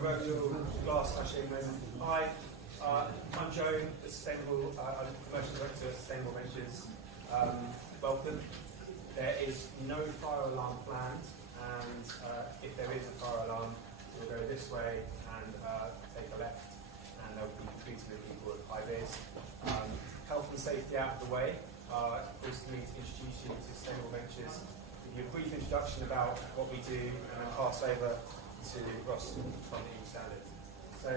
proverbial glass touching moment. Hi, I'm Joe, the I'm Commercial Director at Sustainable Ventures. Welcome. There is no fire alarm planned, and if there is a fire alarm, we'll go this way and take a left, and they'll be treated with people with high vis. Health and safety out of the way. Forced me to introduce you to Sustainable Ventures, give you a brief introduction about what we do, and then pass over to Ross from the Standard. So,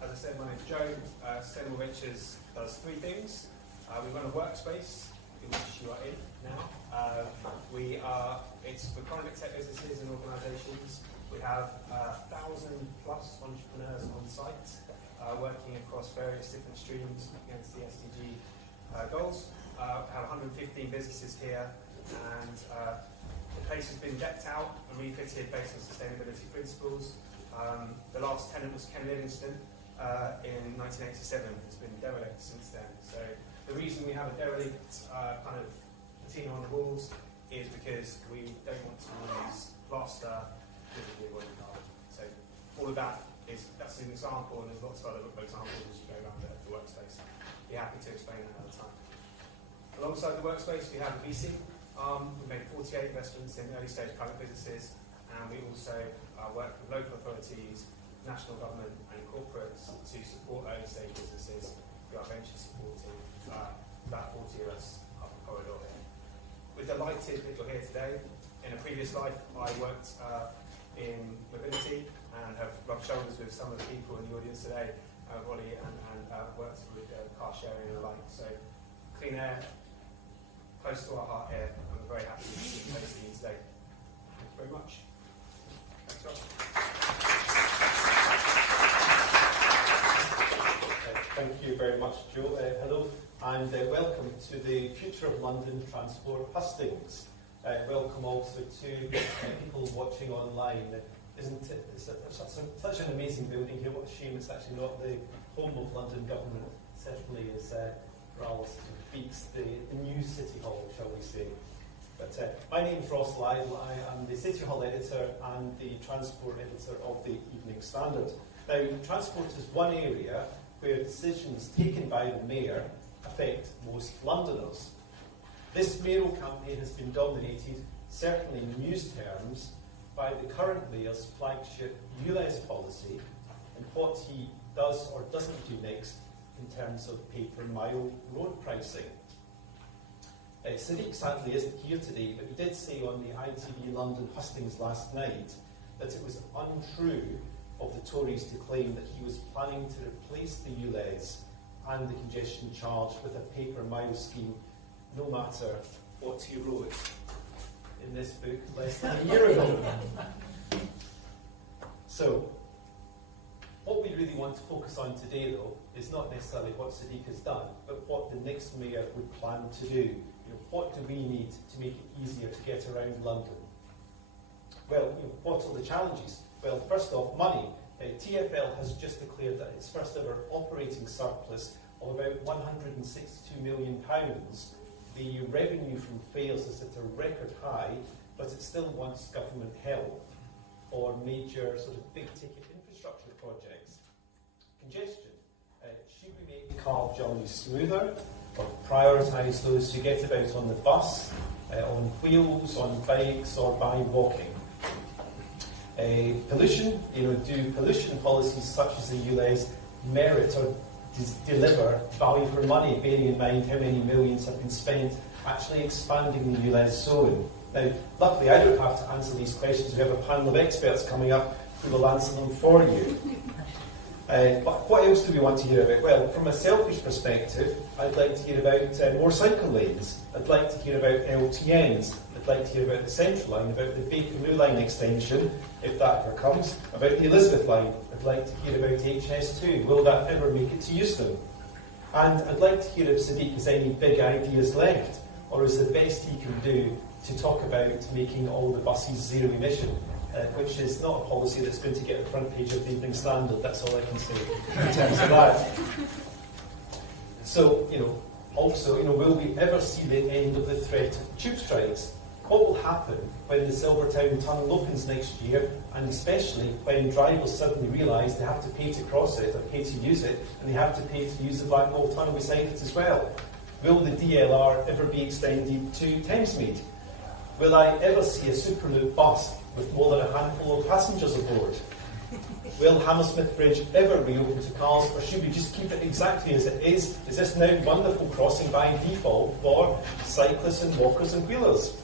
as I said, my name's Joe. Sustainable Ventures does three things. We run a workspace, in which you are in now. It's for climate tech businesses and organisations. We have 1,000+ entrepreneurs on site, working across various different streams against the SDG goals. We have 115 businesses here, and the place has been decked out and refitted based on sustainability principles. The last tenant was Ken Livingstone in 1987. It's been derelict since then. So the reason we have a derelict kind of patina on the walls is because we don't want to use plaster physically avoiding carbon. So all of that's an example, and there's lots of other examples as you go around the workspace. Be happy to explain that another time. Alongside the workspace, we have a VC. We've made 48 investments in early stage private businesses, and we also work with local authorities, national government, and corporates to support early stage businesses through our venture supporting about 40 of us up the corridor here. We're delighted that you're here today. In a previous life, I worked in mobility and have rubbed shoulders with some of the people in the audience today, Rolly, and worked with car sharing and the like. So, clean air, close to our heart here, and we're very happy to be facing you today. Thank you very much. Thanks, Ross. Thank you very much, Joe. Hello, and welcome to the Future of London Transport Hustings. Welcome also to people watching online. Isn't it? It's such an amazing building here. What a shame it's actually not the home of London government. Certainly is Ralph beats the new City Hall, shall we say. But my name's Ross Lyle. I am the City Hall editor and the transport editor of the Evening Standard. Now, transport is one area where decisions taken by the mayor affect most Londoners. This mayoral campaign has been dominated, certainly in news terms, by the current mayor's flagship ULEZ policy and what he does or doesn't do next in terms of pay-per-mile road pricing. Sadiq sadly isn't here today, but he did say on the ITV London Hustings last night that it was untrue of the Tories to claim that he was planning to replace the ULEZ and the congestion charge with a pay-per-mile scheme, no matter what he wrote in this book less than a year ago. So, what we really want to focus on today, though, is not necessarily what Sadiq has done, but what the next mayor would plan to do. What do we need to make it easier to get around London? Well, what are the challenges? Well, first off, money. TfL has just declared that its first ever operating surplus of about £162 million. The revenue from fares is at a record high, but it still wants government help for major sort of big-ticket infrastructure projects. Congestion. Should we make car journeys smoother, or prioritise those who get about on the bus, on wheels, on bikes, or by walking? Pollution. Do pollution policies such as the ULEZ merit or deliver value for money, bearing in mind how many millions have been spent actually expanding the ULEZ zone? Now, luckily I don't have to answer these questions. We have a panel of experts coming up who will answer them for you. But what else do we want to hear about? Well, from a selfish perspective, I'd like to hear about more cycle lanes. I'd like to hear about LTNs. I'd like to hear about the Central Line, about the Bakerloo Line extension, if that ever comes, about the Elizabeth Line. I'd like to hear about HS2. Will that ever make it to Euston? And I'd like to hear if Sadiq has any big ideas left, or is the best he can do to talk about making all the buses zero emission, which is not a policy that's going to get the front page of the Evening Standard. That's all I can say in terms of that. So, also, will we ever see the end of the threat of tube strikes? What will happen when the Silvertown tunnel opens next year, and especially when drivers suddenly realise they have to pay to cross it, or pay to use it, and they have to pay to use the Blackwall tunnel beside it as well? Will the DLR ever be extended to Thamesmead? Will I ever see a Superloop bus with more than a handful of passengers aboard? Will Hammersmith Bridge ever reopen to cars, or should we just keep it exactly as it is? Is this now wonderful crossing by default for cyclists and walkers and wheelers?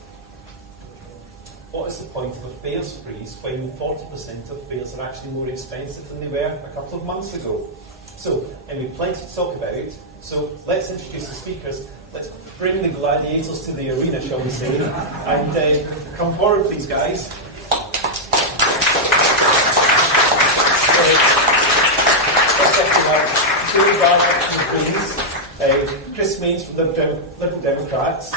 What is the point of a fares freeze when 40% of fares are actually more expensive than they were a couple of months ago? So, and we've plenty to talk about, so let's introduce the speakers. Let's bring the gladiators to the arena, shall we say, and come forward, please, guys. Chris Means from the Liberal Democrats,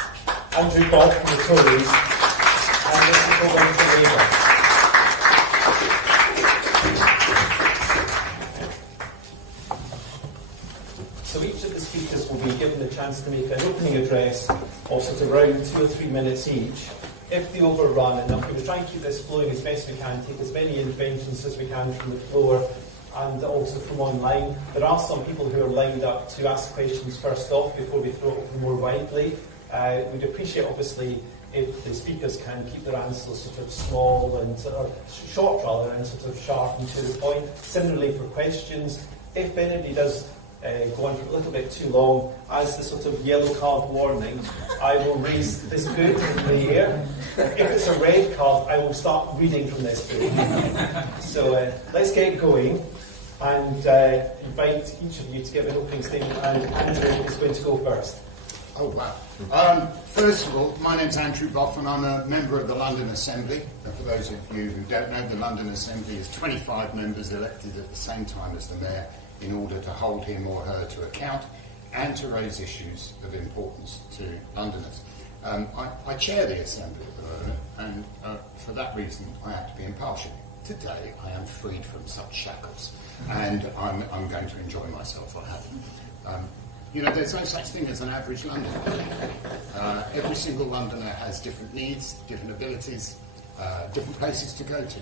Andrew Bob from the Tories, and Mr. Coburn from Labour. So each of the speakers will be given the chance to make an opening address of sort of around 2 or 3 minutes each. If they overrun, and I'm going to try and keep this flowing as best we can, take as many interventions as we can from the floor and also from online. There are some people who are lined up to ask questions first off before we throw it open more widely. We'd appreciate, obviously, if the speakers can keep their answers sort of small and short rather, and sort of sharp and to the point. Similarly for questions, if anybody does go on for a little bit too long, as the sort of yellow card warning, I will raise this book in the air. If it's a red card, I will start reading from this book. So let's get going and invite each of you to give an opening statement, and Andrew is going to go first. Oh, wow. First of all, my name's Andrew Boff, and I'm a member of the London Assembly. And for those of you who don't know, the London Assembly is 25 members elected at the same time as the Mayor in order to hold him or her to account and to raise issues of importance to Londoners. I chair the Assembly at the moment, and for that reason I have to be impartial. Today I am freed from such shackles, and I'm going to enjoy myself, I have. You know, there's no such thing as an average Londoner. Every single Londoner has different needs, different abilities, different places to go to.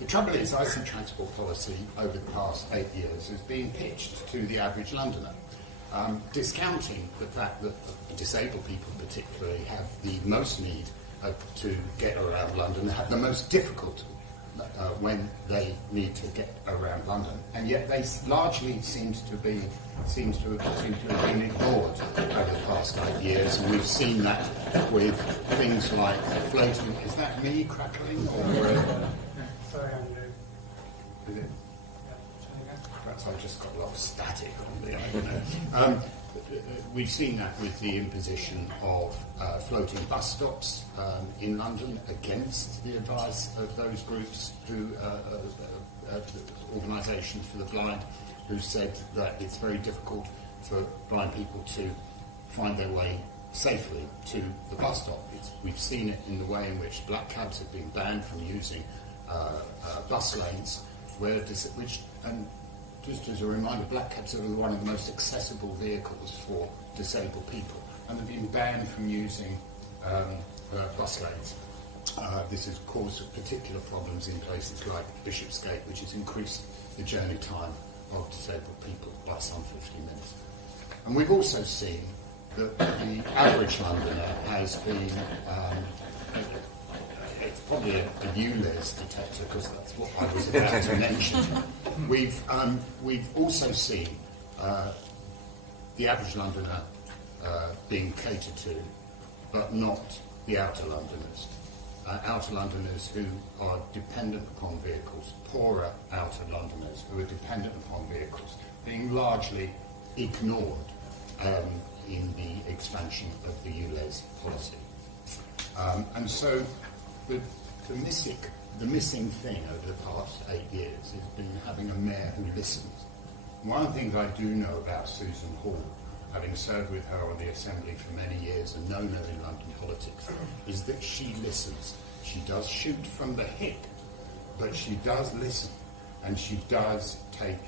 The trouble is, I see transport policy over the past 8 years as being pitched to the average Londoner, discounting the fact that disabled people particularly have the most need to get around London, have the most difficult when they need to get around London, and yet they largely seems to have been ignored over the past 8 years, and we've seen that with things like floating. Is that me crackling or? Sorry, Andrew. Is it? Perhaps I just got a lot of static on me. I don't know. We've seen that with the imposition of floating bus stops in London against the advice of those groups who, organisations for the blind, who said that it's very difficult for blind people to find their way safely to the bus stop. We've seen it in the way in which black cabs have been banned from using bus lanes, and just as a reminder, black cabs are one of the most accessible vehicles for disabled people, and have been banned from using bus lanes. This has caused particular problems in places like Bishopsgate, which has increased the journey time of disabled people by some 50 minutes. And we've also seen that the average Londoner has been, it's probably a ULEZ detector, because that's what I was about to mention. We've also seen the average Londoner being catered to, but not the outer Londoners. Outer Londoners who are dependent upon vehicles, poorer outer Londoners who are dependent upon vehicles, being largely ignored in the expansion of the ULEZ policy. And so the missing thing over the past 8 years has been having a mayor who listens. One of the things I do know about Susan Hall, having served with her on the Assembly for many years and known her in London politics, is that she listens. She does shoot from the hip, but she does listen, and she does take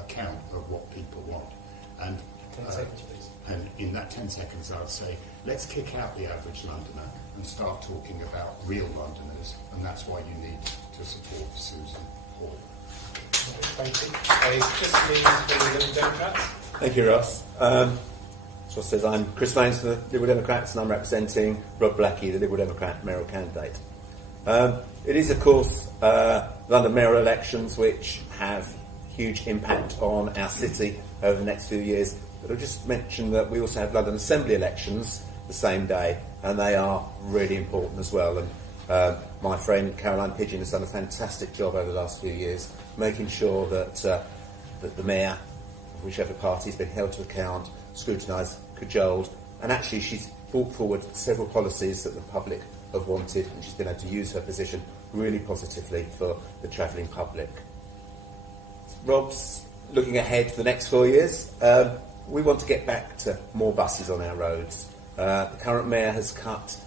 account of what people want. And 10 seconds, please. And in that 10 seconds, I would say let's kick out the average Londoner and start talking about real Londoners, and that's why you need to support Susan Hall. Thank you. Chris Means for the Liberal Democrats. Thank you, Ross. Ross says, I'm Chris Mains for the Liberal Democrats, and I'm representing Rob Blackie, the Liberal Democrat mayoral candidate. It is, of course, London mayoral elections which have huge impact on our city over the next few years. But I'll just mention that we also have London Assembly elections the same day, and they are really important as well. And my friend Caroline Pidgeon has done a fantastic job over the last few years, making sure that that the mayor of whichever party has been held to account, scrutinised, cajoled, and actually she's brought forward several policies that the public have wanted, and she's been able to use her position really positively for the travelling public. Rob's looking ahead for the next 4 years. We want to get back to more buses on our roads. The current mayor has cut,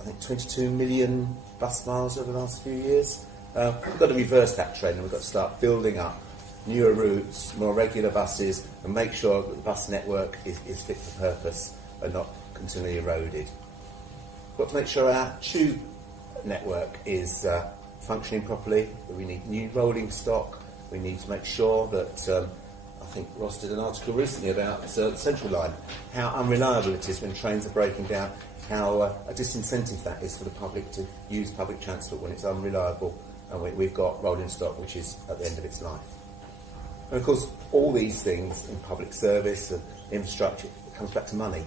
I think, 22 million bus miles over the last few years. We've got to reverse that trend, and we've got to start building up newer routes, more regular buses, and make sure that the bus network is fit for purpose and not continually eroded. We've got to make sure our tube network is functioning properly. We need new rolling stock. We need to make sure that, I think Ross did an article recently about the Central Line, how unreliable it is when trains are breaking down, how a disincentive that is for the public to use public transport when it's unreliable, and we've got rolling stock which is at the end of its life. And of course, all these things in public service and infrastructure, it comes back to money.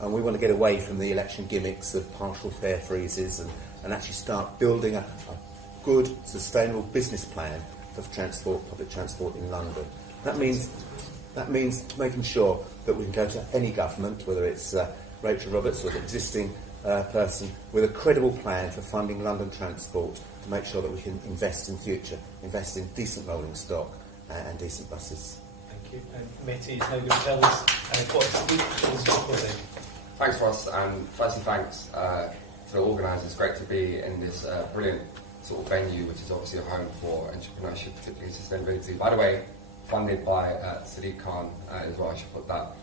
And we want to get away from the election gimmicks of partial fare freezes and actually start building a good, sustainable business plan for transport, public transport in London. That means making sure that we can go to any government, whether it's Rachel Roberts or the existing person, with a credible plan for funding London transport to make sure that we can invest in the future, invest in decent rolling stock and decent buses. Thank you. And committee is now going to tell us what is supporting. Thanks, Ross, and firstly thanks to the organisers. It's great to be in this brilliant sort of venue, which is obviously a home for entrepreneurship, particularly sustainability. By the way, funded by Sadiq Khan as well. I should put that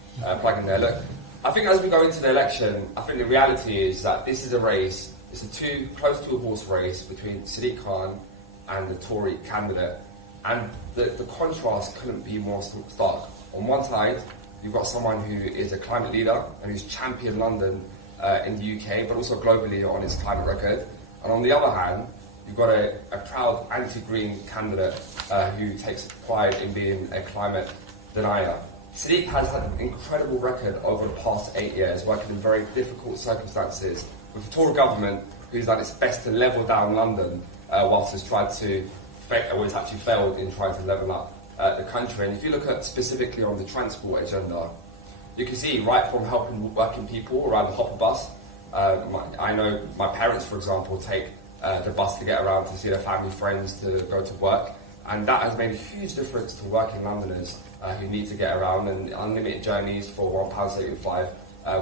plug in there. Look, I think as we go into the election, I think the reality is that this is a race. It's a close to a horse race between Sadiq Khan and the Tory candidate, and the contrast couldn't be more stark. On one side, you've got someone who is a climate leader and who's championed London in the UK, but also globally on his climate record. And on the other hand, you've got a proud anti-green candidate who takes pride in being a climate denier. Sadiq has had an incredible record over the past 8 years, working in very difficult circumstances with the Tory government, who's done its best to level down London, whilst it's tried to, or it's actually failed in trying to level up the country. And if you look at specifically on the transport agenda, you can see right from helping working people around the Hopper bus. I know my parents, for example, take the bus to get around to see their family, friends, to go to work, and that has made a huge difference to working Londoners who need to get around, and unlimited journeys for £1.75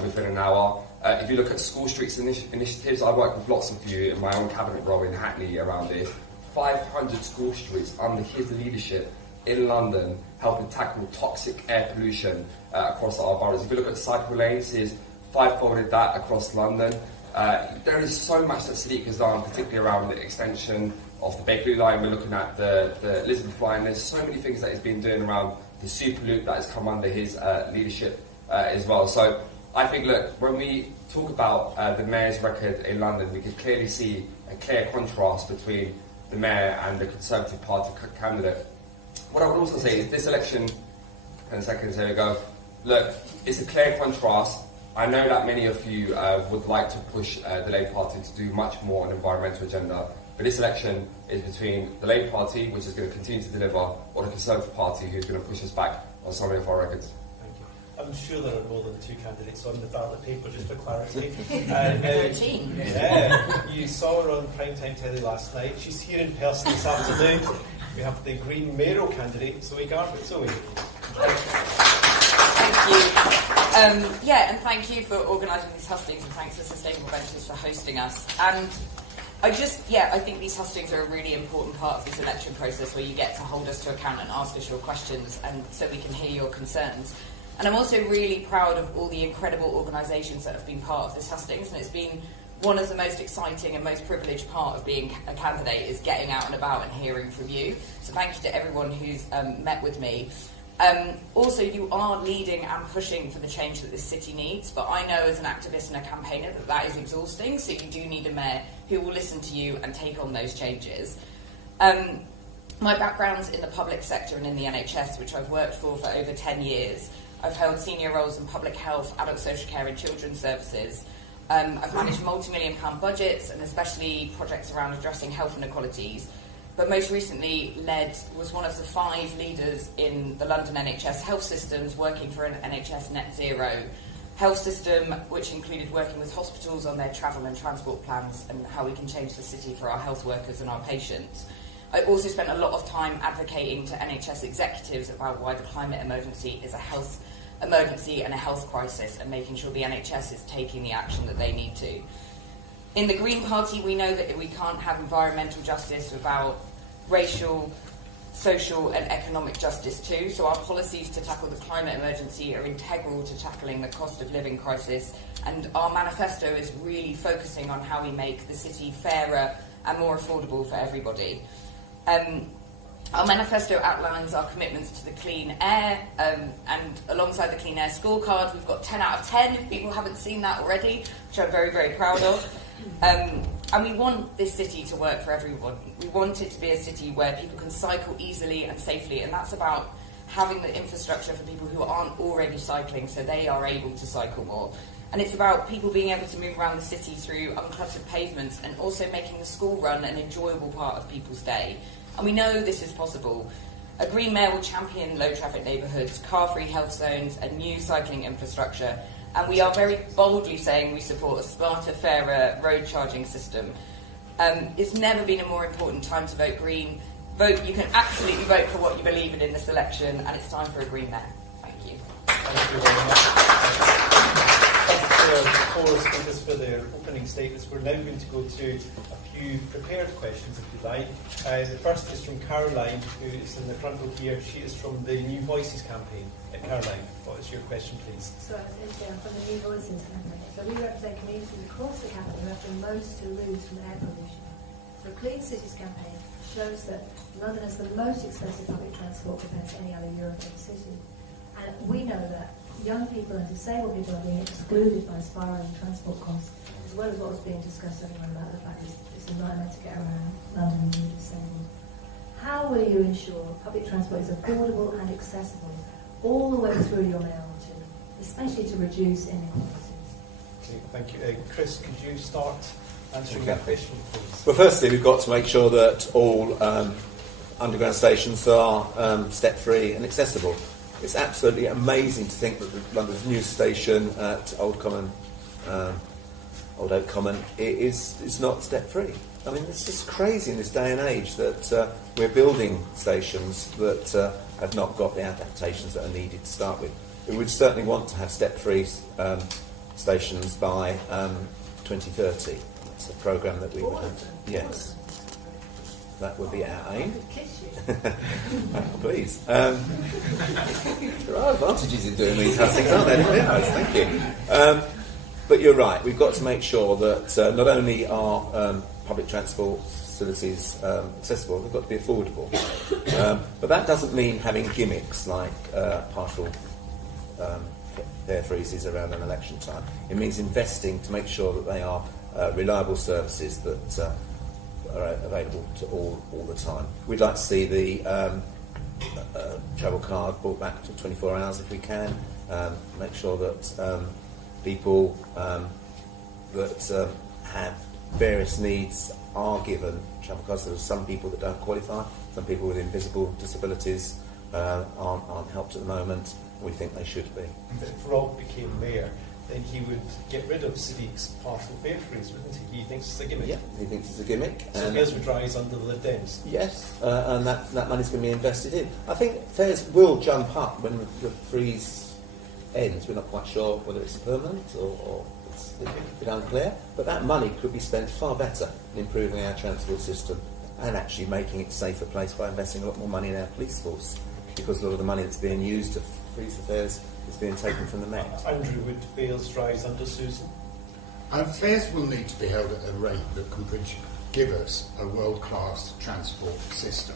within an hour. If you look at school streets initiatives, I work with lots of you in my own cabinet role in Hackney around this. 500 school streets under his leadership in London, helping tackle toxic air pollution across our boroughs. If you look at cycle lanes, he's five-folded that across London. There is so much that Sadiq has done, particularly around the extension of the Bakerloo line. We're looking at the Elizabeth line. There's so many things that he's been doing around the Superloop that has come under his leadership as well. So I think, look, when we talk about the mayor's record in London, we can clearly see a clear contrast between the mayor and the Conservative Party candidate. What I would also say is this election, 10 seconds, here we go. Look, it's a clear contrast. I know that many of you would like to push the Labour Party to do much more on the environmental agenda, but this election is between the Labour Party, which is going to continue to deliver, or the Conservative Party, who's going to push us back on some of our records. Thank you. I'm sure there are more than two candidates on the ballot paper, just for clarity. 13. Yeah, you saw her on primetime telly last night. She's here in person this afternoon. We have the Green mayoral candidate, Zoe Garbutt. Zoe. Thank you. And thank you for organising these hustings, and thanks to Sustainable Ventures for hosting us. And I think these hustings are a really important part of this election process, where you get to hold us to account and ask us your questions, and so we can hear your concerns. And I'm also really proud of all the incredible organisations that have been part of this Hustings, and it's been one of the most exciting and most privileged part of being a candidate is getting out and about and hearing from you. So thank you to everyone who's met with me. Also, you are leading and pushing for the change that this city needs, but I know as an activist and a campaigner that is exhausting, so you do need a mayor who will listen to you and take on those changes. My background's in the public sector and in the NHS, which I've worked for over 10 years. I've held senior roles in public health, adult social care and children's services. I've managed multi-million-pound budgets and especially projects around addressing health inequalities. But most recently was one of the 5 leaders in the London NHS health systems working for an NHS net zero health system, which included working with hospitals on their travel and transport plans and how we can change the city for our health workers and our patients. I also spent a lot of time advocating to NHS executives about why the climate emergency is a health emergency and a health crisis, and making sure the NHS is taking the action that they need to. In the Green Party, we know that we can't have environmental justice without racial, social and economic justice too, so our policies to tackle the climate emergency are integral to tackling the cost of living crisis, and our manifesto is really focusing on how we make the city fairer and more affordable for everybody. Our manifesto outlines our commitments to the clean air, and alongside the clean air scorecard, we've got 10 out of 10, if people haven't seen that already, which I'm very, very proud of. And we want this city to work for everyone. We want it to be a city where people can cycle easily and safely, and that's about having the infrastructure for people who aren't already cycling so they are able to cycle more. And it's about people being able to move around the city through uncluttered pavements and also making the school run an enjoyable part of people's day. And we know this is possible. A Green Mayor will champion low traffic neighbourhoods, car-free health zones and new cycling infrastructure. And we are very boldly saying we support a smarter, fairer road charging system. It's never been a more important time to vote Green. You can absolutely vote for what you believe in this election, and it's time for a Green Mayor. Thank you. Thank you very much. Thank you to our speakers for their opening statements. We're now going to go to a few prepared questions, if you like. The first is from Caroline, who is in the front row here. She is from the New Voices campaign. Caroline, what is your question, please? So I was from the New Voices campaign. So we represent communities across the capital who have the most to lose from air pollution. The Clean Cities campaign shows that London has the most expensive public transport compared to any other European city. And we know that young people and disabled people are being excluded by spiralling transport costs, as well as what was being discussed earlier about the fact that it's a nightmare to get around London when you're disabled. How will you ensure public transport is affordable and accessible all the way through your mayoral, especially to reduce inequalities? Okay, thank you. Chris, could you start answering that question, please? Well, firstly, we've got to make sure that all underground stations are step-free and accessible. It's absolutely amazing to think that London's new station at Old Oak Common is not step-free. I mean, it's just crazy in this day and age that we're building stations that have not got the adaptations that are needed to start with. We would certainly want to have step-free stations by 2030. It's a programme that we would have. Yes. That would be our aim. Please. There are advantages in doing these things, aren't there? I didn't realise. Thank you. But you're right. We've got to make sure that not only are public transport facilities accessible, they've got to be affordable. But that doesn't mean having gimmicks like partial fare freezes around an election time. It means investing to make sure that they are reliable services that are available to all the time. We'd like to see the travel card brought back to 24 hours if we can. Make sure that people that have various needs are given travel cards. There are some people that don't qualify, some people with invisible disabilities aren't helped at the moment. We think they should be. If Rob became mayor, then he would get rid of Sadiq's partial fare freeze, wouldn't he? He thinks it's a gimmick. Yeah, he thinks it's a gimmick. So fares would rise under the Lib Dems. Yes, and that money's going to be invested in. I think fares will jump up when the freeze ends. We're not quite sure whether it's permanent or it's a bit unclear, but that money could be spent far better in improving our transport system and actually making it a safer place by investing a lot more money in our police force, because a lot of the money that's being used to freeze the fares is being taken from the Met. Andrew, would fares rise under Susan? Fares will need to be held at a rate that can give us a world-class transport system.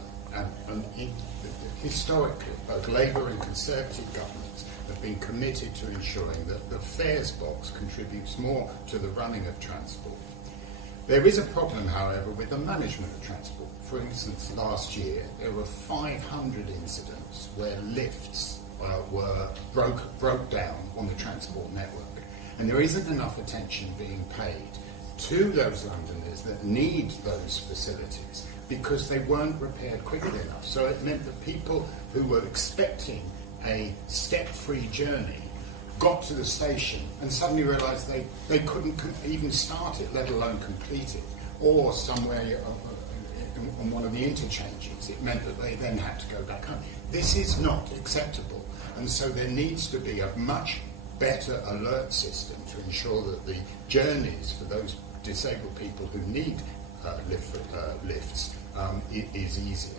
Historically, both Labour and Conservative governments have been committed to ensuring that the fares box contributes more to the running of transport. There is a problem, however, with the management of transport. For instance, last year there were 500 incidents where lifts broke down on the transport network, and there isn't enough attention being paid to those Londoners that need those facilities because they weren't repaired quickly enough. So it meant that people who were expecting a step-free journey got to the station and suddenly realised they couldn't even start it, let alone complete it, or somewhere on one of the interchanges. It meant that they then had to go back home. This is not acceptable, and so there needs to be a much better alert system to ensure that the journeys for those disabled people who need lifts is easier.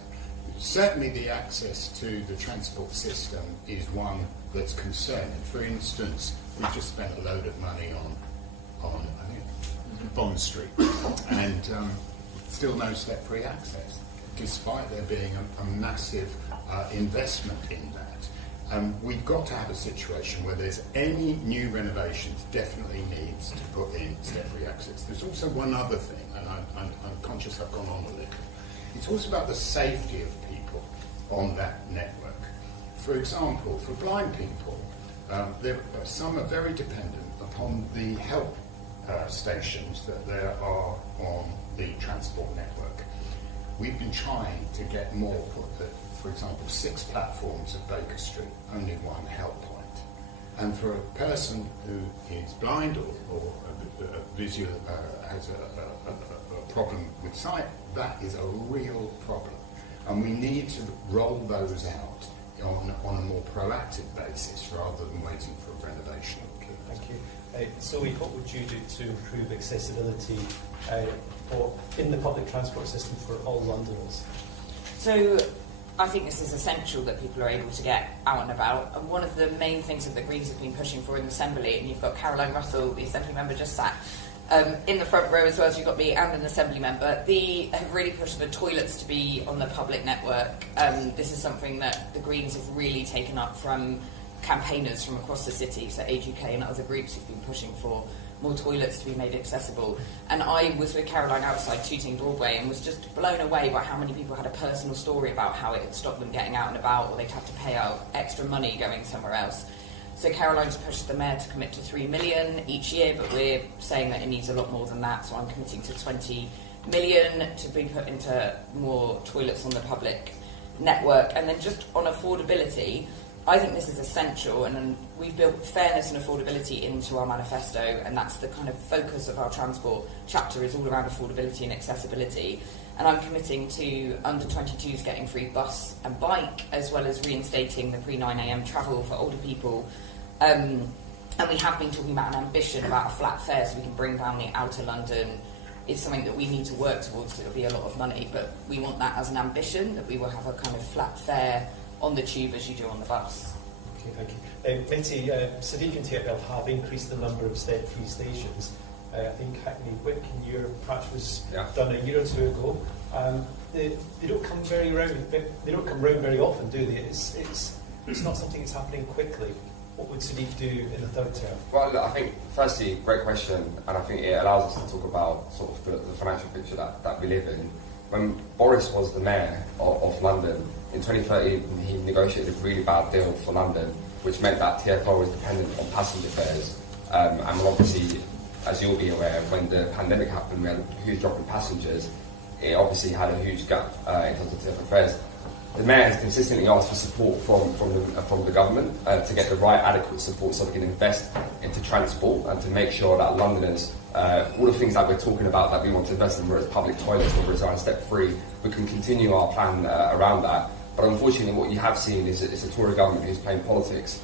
Certainly the access to the transport system is one that's concerning. For instance, we just spent a load of money on I think, Bond Street, and still no step-free access, despite there being a massive investment in that. We've got to have a situation where there's any new renovations definitely needs to put in step-free access. There's also one other thing, and I'm conscious I've gone on a little. It's also about the safety of people on that network. For example, for blind people, some are very dependent upon the help stations that there are on the transport network. We've been trying to get more, for example, 6 platforms at Baker Street, only one help point. And for a person who is blind or visual has a problem with sight, that is a real problem. And we need to roll those out on a more proactive basis rather than waiting for a renovation. Thank you. Zoe, what would you do to improve accessibility in the public transport system for all Londoners? So I think this is essential that people are able to get out and about. And one of the main things that the Greens have been pushing for in the Assembly, and you've got Caroline Russell, the Assembly member, just sat in the front row as well as you've got me and an Assembly member, they have really pushed for toilets to be on the public network. This is something that the Greens have really taken up from campaigners from across the city, so Age UK and other groups who've been pushing for more toilets to be made accessible. And I was with Caroline outside Tooting Broadway and was just blown away by how many people had a personal story about how it had stopped them getting out and about, or they'd have to pay out extra money going somewhere else. So Caroline's pushed the Mayor to commit to 3 million each year, but we're saying that it needs a lot more than that, so I'm committing to 20 million to be put into more toilets on the public network. And then just on affordability, I think this is essential, and we've built fairness and affordability into our manifesto, and that's the kind of focus of our transport chapter, is all around affordability and accessibility. And I'm committing to under 22s getting free bus and bike, as well as reinstating the pre-9 a.m. travel for older people. And we have been talking about an ambition about a flat fare so we can bring down the outer London. It's something that we need to work towards. It'll be a lot of money, but we want that as an ambition, that we will have a kind of flat fare on the tube as you do on the bus. Okay, thank you. Betty, Sadiq and TfL have increased the number of step-free stations. I think Hackney Wick in your patch was done a year or two ago. They don't come They don't come round very often, do they? It's not something that's happening quickly. What would Sadiq do in the third term? Well, look, I think, firstly, great question, and I think it allows us to talk about sort of the financial picture that we live in. When Boris was the Mayor of London, in 2013, he negotiated a really bad deal for London, which meant that TfL was dependent on passenger fares. And obviously, as you'll be aware, when the pandemic happened, we had a huge drop in passengers. It obviously had a huge gap in terms of TfL fares. The Mayor has consistently asked for support from the government to get the right adequate support so we can invest into transport and to make sure that Londoners, all the things that we're talking about that we want to invest in, whether it's public toilets, whether it's around step-free, we can continue our plan around that. But unfortunately, what you have seen is a Tory government who's playing politics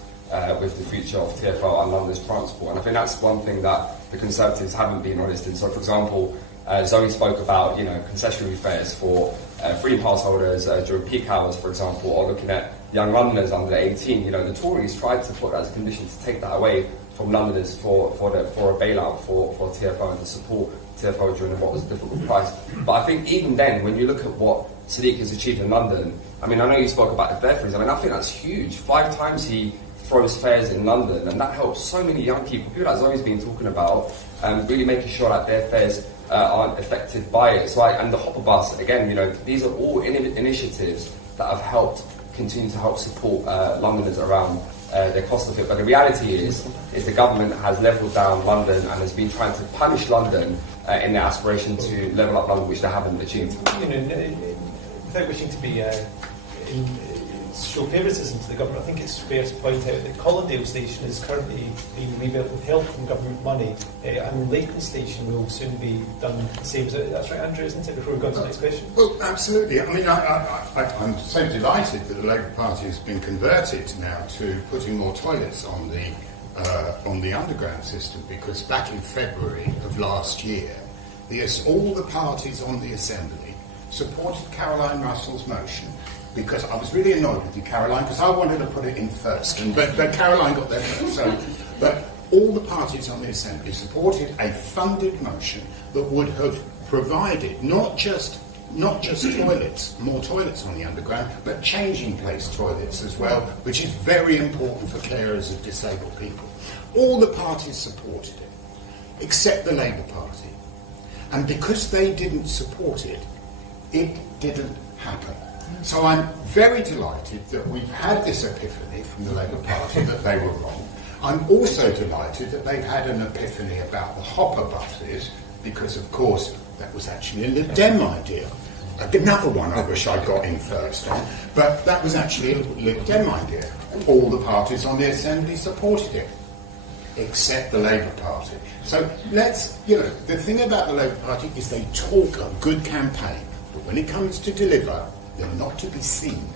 with the future of TfL and London's transport. And I think that's one thing that the Conservatives haven't been honest in. So, for example, Zoe spoke about concessionary fares for free pass holders during peak hours, for example, or looking at young Londoners under 18. You know, the Tories tried to put that as a condition to take that away from Londoners for a bailout for TFO and to support TFO during what was a difficult price. But I think even then, when you look at what Sadiq has achieved in London, I mean, I know you spoke about the fare freeze. I mean, I think that's huge. 5 times he froze fares in London, and that helps so many young people that Zoe's been talking about, really making sure that their fares aren't affected by it. So, and the Hopper Bus, again, you know, these are all initiatives that have helped continue to help support Londoners around their cost of it. But the reality is the government has levelled down London and has been trying to punish London in their aspiration to level up London, which they haven't achieved. You know, without wishing to be show favouritism to the government, I think it's fair to point out that Colindale Station is currently being rebuilt with help from government money, and Leighton Station will soon be done the same. That's right, Andrew, isn't it? Before we go on to the next question. Well, absolutely. I mean, I'm so delighted that the Labour Party has been converted now to putting more toilets on the underground system, because back in February of last year, all the parties on the Assembly supported Caroline Russell's motion, because I was really annoyed with you, Caroline, because I wanted to put it in first, but Caroline got there first. But all the parties on the Assembly supported a funded motion that would have provided not just toilets, more toilets on the underground, but changing place toilets as well, which is very important for carers of disabled people. All the parties supported it, except the Labour Party. And because they didn't support it, it didn't happen. So I'm very delighted that we've had this epiphany from the Labour Party that they were wrong. I'm also delighted that they've had an epiphany about the Hopper buses, because of course that was actually a Lib Dem idea. Another one I wish I'd got in first on, but that was actually a Lib Dem idea. All the parties on the Assembly supported it, except the Labour Party. So the thing about the Labour Party is they talk a good campaign, but when it comes to deliver, they're not to be seen.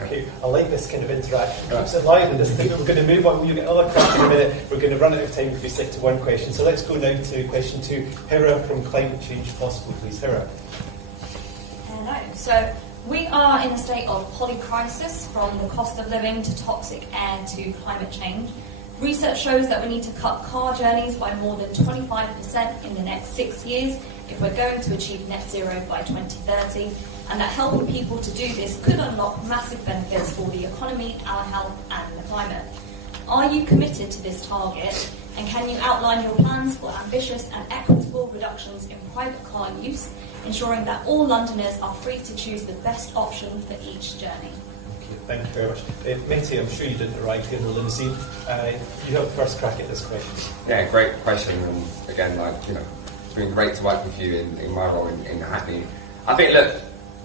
Okay, I like this kind of interaction. Keeps it live, and this thing we're going to move on. We'll get another question in a minute. We're going to run out of time if we stick to one question. So let's go now to question 2. Hira from Climate Change Possible, please. Hira. Hello. So we are in a state of polycrisis, from the cost of living to toxic air to climate change. Research shows that we need to cut car journeys by more than 25% in the next 6 years if we're going to achieve net zero by 2030, and that helping people to do this could unlock massive benefits for the economy, our health and the climate. Are you committed to this target, and can you outline your plans for ambitious and equitable reductions in private car use, ensuring that all Londoners are free to choose the best option for each journey? Thank you very much. Minty, I'm sure you didn't arrive here in the limousine. You have first crack at this question. Yeah, great question. And again, it's been great to work with you in my role in Hackney. I think, look,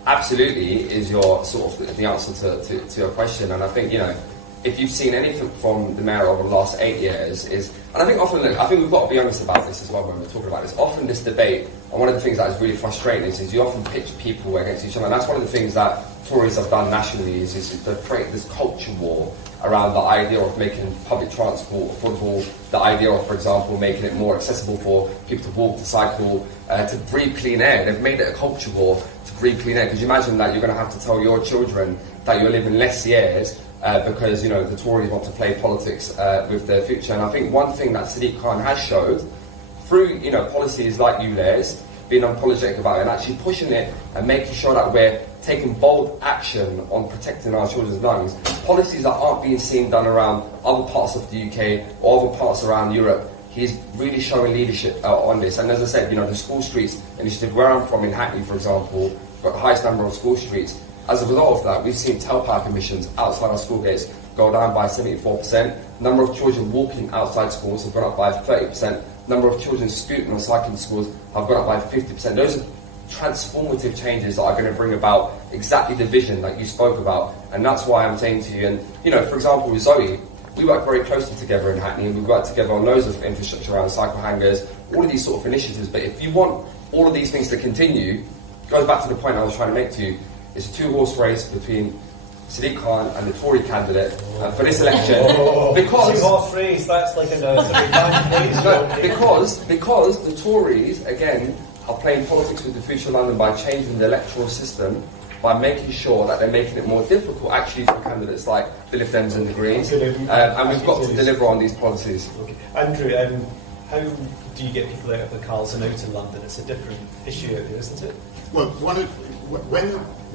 absolutely is your sort of the answer to your question. And I think, if you've seen anything from the mayor over the last 8 years and I think often, I think we've got to be honest about this as well when we're talking about this. Often this debate, and one of the things that is really frustrating is you often pitch people against each other. And that's one of the things that Tories have done nationally is to create this culture war around the idea of making public transport affordable, the idea of, for example, making it more accessible for people to walk, to cycle, to breathe clean air. They've made it a culture war to breathe clean air. Because you imagine that you're going to have to tell your children that you're living less years because the Tories want to play politics with their future. And I think one thing that Sadiq Khan has showed through policies like ULEZ, being unapologetic about it and actually pushing it and making sure that we're taking bold action on protecting our children's lungs, policies that aren't being seen done around other parts of the UK or other parts around Europe. He's really showing leadership on this. And as I said, the School Streets initiative, where I'm from in Hackney, for example, got the highest number of school streets. As a result of that, we've seen tailpipe emissions outside our school gates go down by 74%. Number of children walking outside schools have gone up by 30%. Number of children scooting or cycling to schools have gone up by 50%. Those are transformative changes that are going to bring about exactly the vision that you spoke about. And that's why I'm saying to you, and for example, with Zoe, we work very closely together in Hackney, and we work together on loads of infrastructure around cycle hangers, all of these sort of initiatives. But if you want all of these things to continue, it goes back to the point I was trying to make to you. It's a 2-horse race between Sadiq Khan and the Tory candidate for this election. Because 2-horse race, that's like a big man place. Because the Tories, again, are playing politics with the future of London by changing the electoral system, by making sure that they're making it more difficult actually for candidates like the Lib Dems and the Greens. And we've got to deliver on these policies. Okay. Andrew, how do you get people out of the cars and out in London? It's a different issue out there, isn't it? Well, when,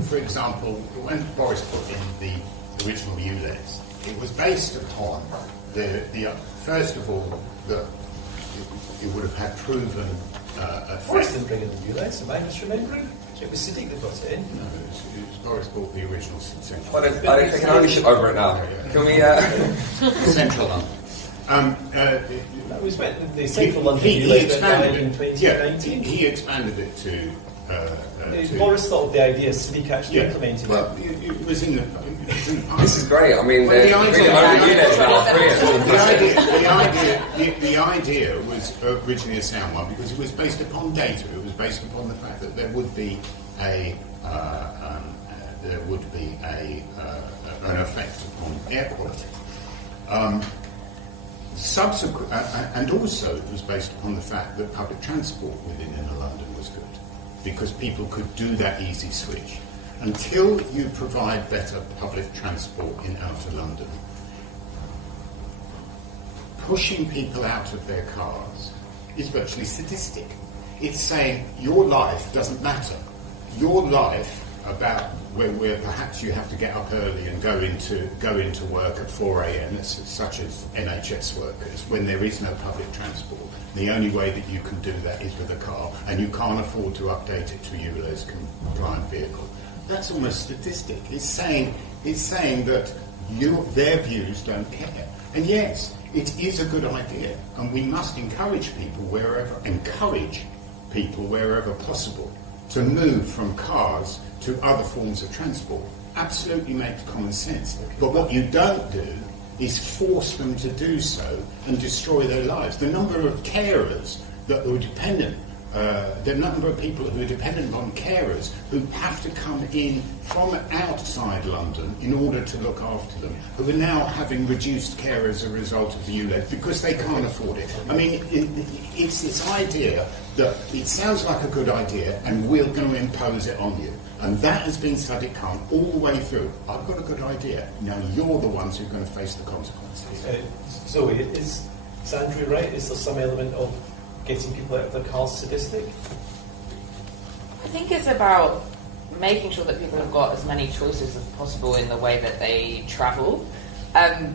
for example, when Boris put in the original ULEZ, it was based upon first of all, that it would have had proven Boris didn't bring in the ULEZ, am I misremembering? It was Sadiq that got it in. No, it was Boris bought the original central. Well, they're taking ownership over it now. Can we... Central London. That was when the Central London ULEZ went live in 2019. Yeah, he expanded it to... Boris thought of the idea, Sadiq actually implemented it. Well, it was in the... This is great. I mean, well, the idea was originally a sound one because it was based upon data. It was based upon the fact that there would be an effect upon air quality. Subsequent, and also it was based upon the fact that public transport within inner London was good because people could do that easy switch. Until you provide better public transport in outer London, pushing people out of their cars is virtually sadistic. It's saying your life doesn't matter. Your life about where perhaps you have to get up early and go into work at 4 a.m, such as NHS workers, when there is no public transport. The only way that you can do that is with a car, and you can't afford to update it to a ULEZ compliant vehicle. That's almost sadistic. It's saying that their views don't care. And yes, it is a good idea, and we must encourage people wherever possible to move from cars to other forms of transport. Absolutely makes common sense. But what you don't do is force them to do so and destroy their lives. The number of carers that are dependent, the number of people who are dependent on carers who have to come in from outside London in order to look after them, who are now having reduced care as a result of the ULEZ because they can't afford it. I mean, it's this idea that it sounds like a good idea and we're going to impose it on you. And that has been Sadiq Khan all the way through. I've got a good idea. Now you're the ones who are going to face the consequences. Zoe, is Andrew right? Is there some element of getting people out of their cars sadistic? I think it's about making sure that people have got as many choices as possible in the way that they travel.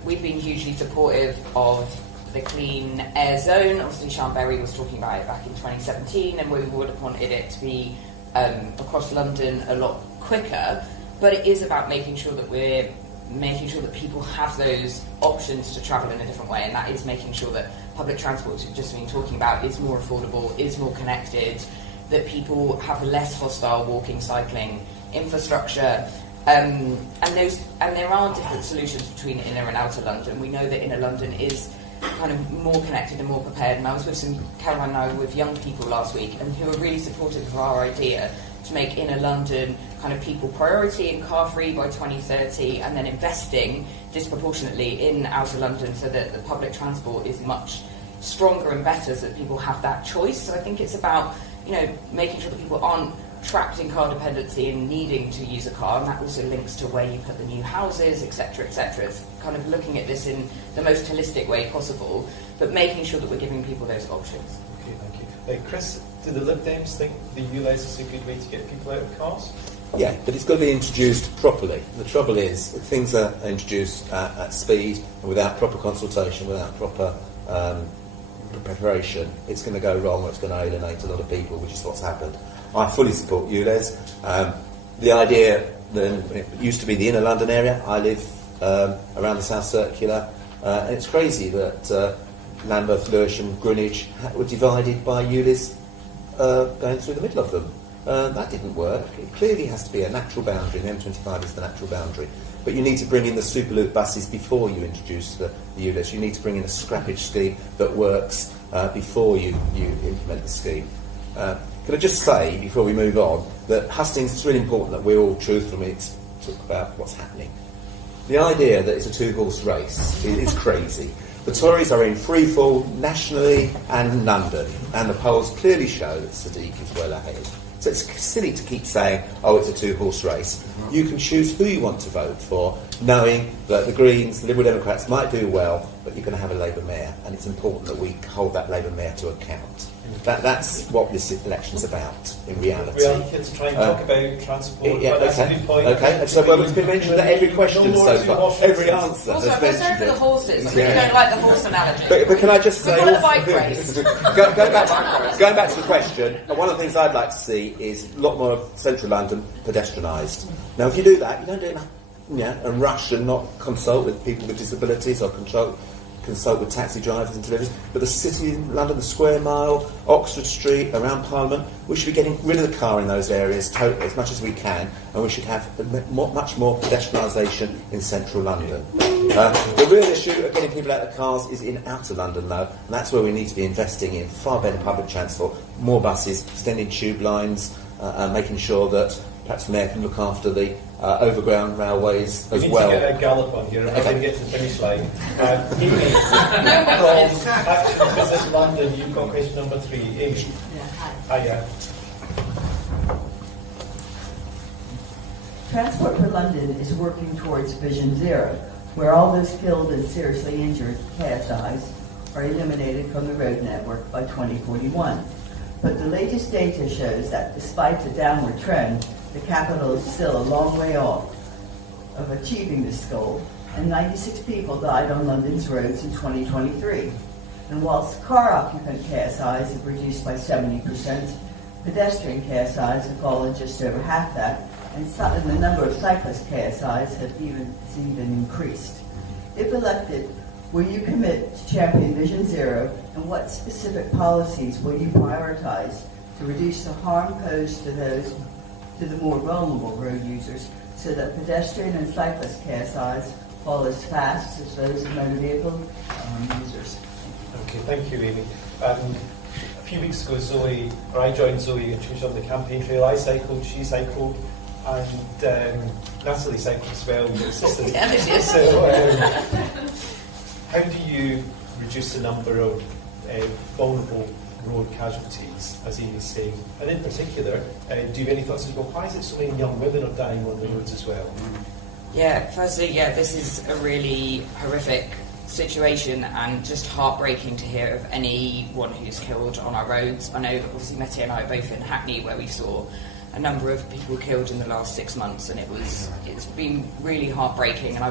We've been hugely supportive of the clean air zone. Obviously, Sean Berry was talking about it back in 2017, and we would have wanted it to be across London a lot quicker. But it is about making sure that we're making sure that people have those options to travel in a different way, and that is making sure that public transport, which we've just been talking about, is more affordable, is more connected, that people have less hostile walking, cycling infrastructure, and there are different solutions between inner and outer London. We know that inner London is kind of more connected and more prepared, and I was with Caroline and I were with young people last week, and who were really supportive of our idea to make inner London kind of people priority and car-free by 2030, and then investing disproportionately in outer London so that the public transport is much stronger and better so that people have that choice. So I think it's about, making sure that people aren't trapped in car dependency and needing to use a car, and that also links to where you put the new houses, etc., etc. It's kind of looking at this in the most holistic way possible, but making sure that we're giving people those options. Okay, thank you. Chris, do the Lib Dems think the ULEZ is a good way to get people out of cars? Yeah, but it's got to be introduced properly. The trouble is, if things are introduced at speed and without proper consultation, without proper preparation, it's going to go wrong, or it's going to alienate a lot of people, which is what's happened. I fully support ULEZ. The idea that it used to be the inner London area. I live around the South Circular, and it's crazy that Lambeth, Lewisham, Greenwich were divided by ULEZ going through the middle of them. That didn't work. It clearly has to be a natural boundary, and the M25 is the natural boundary. But you need to bring in the Superloop buses before you introduce the ULEZ. You need to bring in a scrappage scheme that works before you implement the scheme. Can I just say, before we move on, that Hustings, it's really important that we're all truthful when we talk about what's happening. The idea that it's a two-horse race is crazy. The Tories are in free fall nationally and London, and the polls clearly show that Sadiq is well ahead. So it's silly to keep saying, oh, it's a two-horse race. You can choose who you want to vote for, knowing that the Greens, the Liberal Democrats might do well, but you're going to have a Labour mayor, and it's important that we hold that Labour mayor to account. That's what this election's about, in reality. We are here to try and talk about transport, yeah, but that's okay. a good point. Okay, and so well, it's been mentioned that every question so far, every answer Also, has if we're sorry mentioned for the it. horses, I really don't like the horse analogy. But can I just say, We've got a bike race. going back to the question, one of the things I'd like to see is a lot more of central London pedestrianised. Now, if you do that, you don't do it and rush and not consult with people with disabilities or consult with taxi drivers and deliverers, but the city in London, the Square Mile, Oxford Street, around Parliament, we should be getting rid of the car in those areas totally, as much as we can, and we should have much more pedestrianisation in central London. The real issue of getting people out of cars is in outer London, though, and that's where we need to be investing in far better public transport, more buses, extending tube lines, and making sure that perhaps the Mayor can look after the overground railways as well. We need to get a gallop on here, and we're going to get to the finish line. Amy, from Action Visit London, you've got question number 3. Amy. Hiya. Transport for London is working towards Vision Zero, where all those killed and seriously injured KSIs are eliminated from the road network by 2041. But the latest data shows that despite the downward trend, the capital is still a long way off of achieving this goal, and 96 people died on London's roads in 2023. And whilst car occupant KSIs have reduced by 70%, pedestrian KSIs have fallen just over half that, and the number of cyclist KSIs has even increased. If elected, will you commit to champion Vision Zero, and what specific policies will you prioritize to reduce the harm posed to the more vulnerable road users, so that pedestrian and cyclist KSIs fall as fast as those of motor vehicle users? Okay, thank you, Amy. A few weeks ago, I joined Zoe and she was on the campaign trail. I cycled, she cycled, and Natalie cycled as well. So, how do you reduce the number of vulnerable road casualties, as Amy's saying? And in particular, do you have any thoughts as well? Why is it so many young women are dying on the roads as well? Yeah, firstly, this is a really horrific situation and just heartbreaking to hear of anyone who's killed on our roads. I know that obviously Mette and I are both in Hackney, where we saw a number of people killed in the last 6 months, and it's been really heartbreaking. And I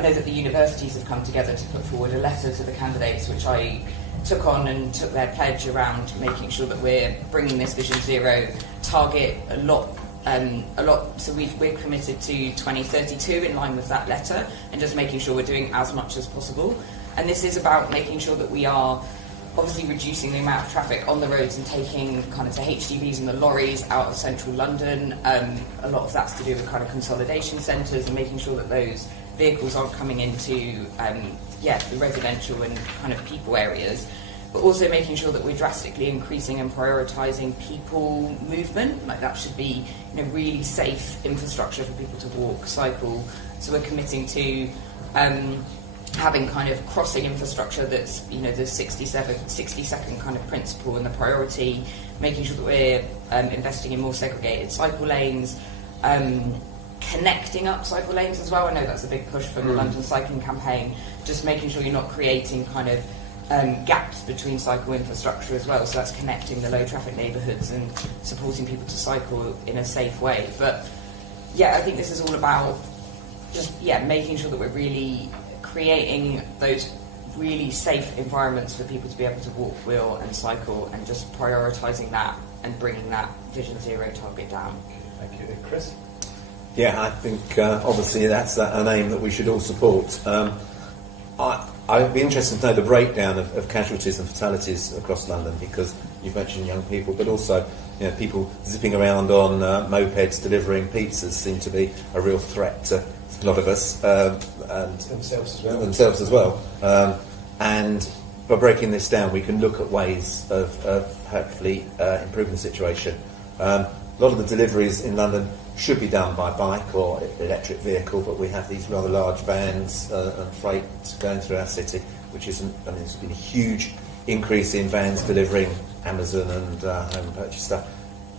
know that the universities have come together to put forward a letter to the candidates, which I took on and took their pledge around making sure that we're bringing this Vision Zero target a lot. So we're committed to 2032 in line with that letter, and just making sure we're doing as much as possible. And this is about making sure that we are obviously reducing the amount of traffic on the roads and taking kind of the HGVs and the lorries out of central London. A lot of that's to do with kind of consolidation centres and making sure that those vehicles aren't coming into the residential and kind of people areas, but also making sure that we're drastically increasing and prioritising people movement. Like, that should be really safe infrastructure for people to walk, cycle. So we're committing to having kind of crossing infrastructure that's the 60-second kind of principle and the priority, making sure that we're investing in more segregated cycle lanes, connecting up cycle lanes as well. I know that's a big push from the London Cycling Campaign, just making sure you're not creating kind of gaps between cycle infrastructure as well. So that's connecting the low traffic neighbourhoods and supporting people to cycle in a safe way. But I think this is all about just making sure that we're really creating those really safe environments for people to be able to walk, wheel and cycle, and just prioritising that and bringing that Vision Zero target down. Thank you. Chris? Yeah, I think obviously that's an aim that we should all support. I'd be interested to know the breakdown of casualties and fatalities across London, because you've mentioned young people, but also people zipping around on mopeds delivering pizzas seem to be a real threat to a lot of us, and themselves as well. And by breaking this down, we can look at ways of hopefully improving the situation. A lot of the deliveries in London should be done by bike or electric vehicle, but we have these rather large vans and freight going through our city. which isn't. I mean, there's been a huge increase in vans delivering Amazon and home and purchase stuff.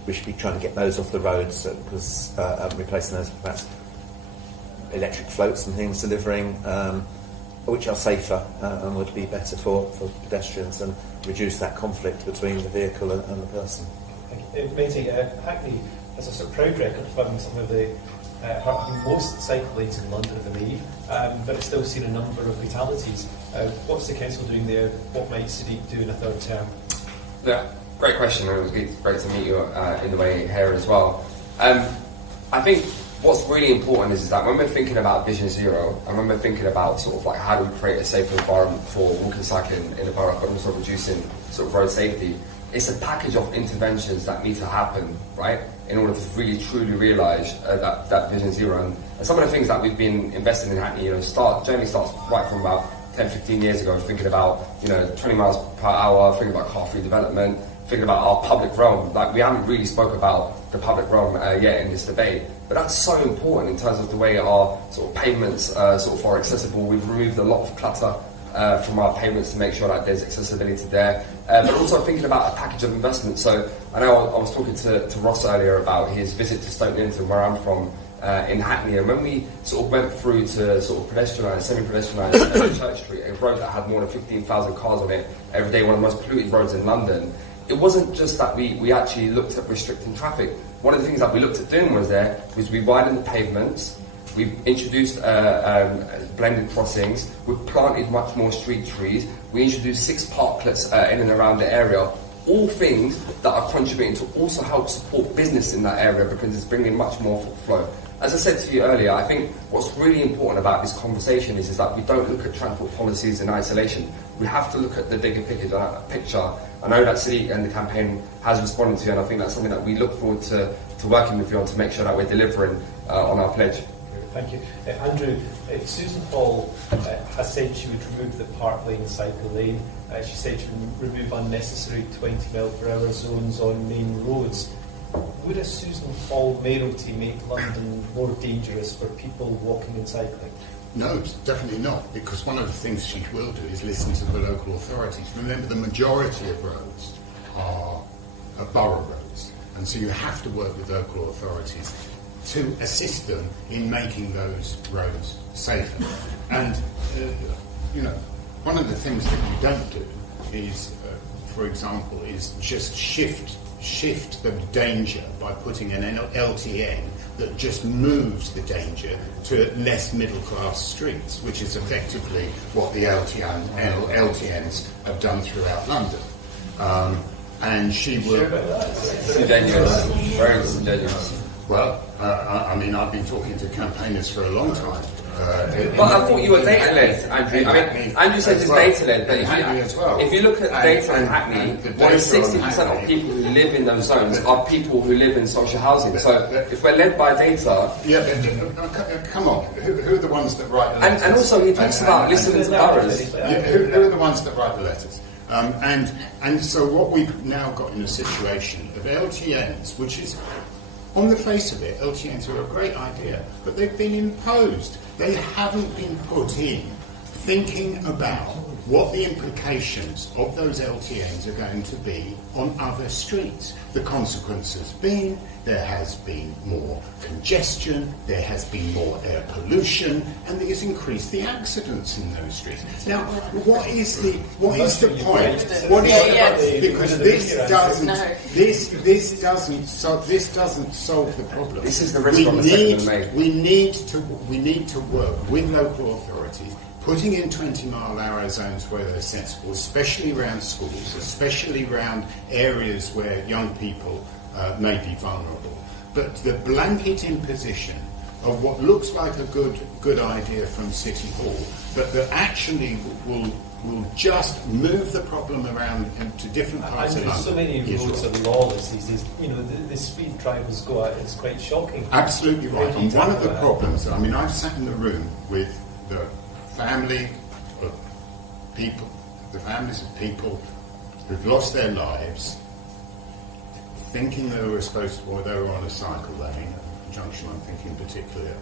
We should be trying to get those off the roads because replacing those with perhaps electric floats and things delivering, which are safer and would be better for pedestrians and reduce that conflict between the vehicle and the person. Maisie, Hackney has a sort of proud record of having some of the most cycle lanes in London, I believe, but it's still seen a number of fatalities. What's the council doing there? What might Sadiq do in a third term? Yeah, great question, and it was great to meet you in the way here as well. I think what's really important is that when we're thinking about Vision Zero, and when we're thinking about sort of like how do we create a safer environment for walking, cycling in the borough, but also reducing sort of road safety, it's a package of interventions that need to happen, right, in order to really truly realise that Vision Zero. And some of the things that we've been investing in Hackney, journey starts right from about 10, 15 years ago, thinking about 20 miles per hour, thinking about car-free development, thinking about our public realm. Like, we haven't really spoke about the public realm yet in this debate, but that's so important in terms of the way our sort of pavements sort of are accessible. We've removed a lot of clutter from our pavements to make sure that there's accessibility there, but also thinking about a package of investment. So I know I was talking to Ross earlier about his visit to Stoke Newington, where I'm from, in Hackney, and when we sort of went through to sort of pedestrianised, semi-pedestrianised Church Street, a road that had more than 15,000 cars on it every day, one of the most polluted roads in London, it wasn't just that we actually looked at restricting traffic. One of the things that we looked at doing was we widened the pavements, we introduced blended crossings, we planted much more street trees, we introduced 6 parklets in and around the area, all things that are contributing to also help support business in that area because it's bringing much more flow. As I said to you earlier, I think what's really important about this conversation is that we don't look at transport policies in isolation. We have to look at the bigger picture. I know that City and the campaign has responded to, and I think that's something that we look forward to working with you on to make sure that we're delivering on our pledge. Thank you. Andrew, Susan Hall has said she would remove the Park Lane cycle lane. She said she would remove unnecessary 20 mph zones on main roads. Would a Susan Hall mayoralty make London more dangerous for people walking and cycling? No, definitely not, because one of the things she will do is listen to the local authorities. Remember, the majority of roads are borough roads, and so you have to work with local authorities to assist them in making those roads safer. And, one of the things that you don't do is, for example, is just shift the danger by putting an LTN that just moves the danger to less middle-class streets, which is effectively what the LTNs have done throughout London. And she will... Disingenuous. Very disingenuous. Well, I mean, I've been talking to campaigners for a long time. But I thought you were data-led, Andrew. I mean, Andrew says it's data-led, but if you look at data in Hackney, more than 60% of people who live in those zones are people who live in social housing. So if we're led by data... Yeah, but, come on, who are the ones that write the letters? And also he talks about listening to boroughs. Who are the ones that write the letters? And so what we've now got in a situation of LTNs, which is, on the face of it, LTNs are a great idea, but they've been imposed. They haven't been put in thinking about what the implications of those LTNs are going to be on other streets. The consequence has been there has been more congestion, there has been more air pollution, and it has increased the accidents in those streets. Now, what is the point? Because this doesn't solve the problem. This is the risk on the second made. We need to work with local authorities, putting in 20-mile-an-hour zones where they're sensible, especially around schools, especially around areas where young people may be vulnerable. But the blanket imposition of what looks like a good idea from City Hall, but that actually will just move the problem around to different parts of London. So many roads are lawless these days. The speed drivers go out. It's quite shocking. Absolutely right. And one of the problems, I mean, I've sat in the room with the families of people who've lost their lives, thinking they were they were on a cycle lane, a junction I'm thinking particularly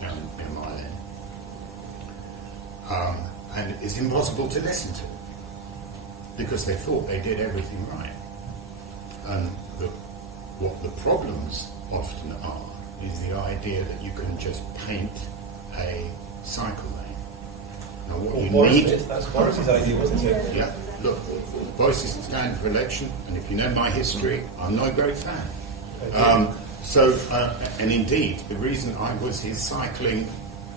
down near my lane. and it's impossible to listen to because they thought they did everything right. And what the problems often are is the idea that you can just paint a cycle lane. Now what you need... That's Boris's idea, wasn't it? Yeah, look, Boris is standing for election, and if you know my history, I'm no great fan. And indeed, the reason I was his cycling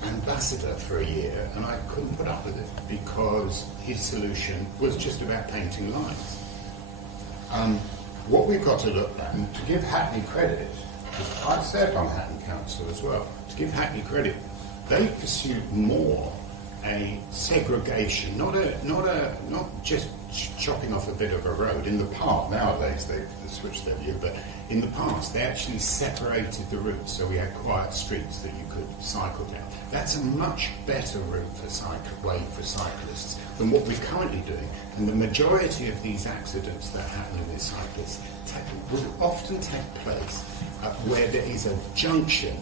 ambassador for a year, and I couldn't put up with it, because his solution was just about painting lines. What we've got to look at, and to give Hackney credit, because I've served on Hackney Council as well, to give Hackney credit, they pursued more a segregation, not just chopping off a bit of a road. In the past, nowadays they've switched their view, but in the past they actually separated the routes, so we had quiet streets that you could cycle down. That's a much better route way for cyclists than what we're currently doing. And the majority of these accidents that happen with cyclists will often take place where there is a junction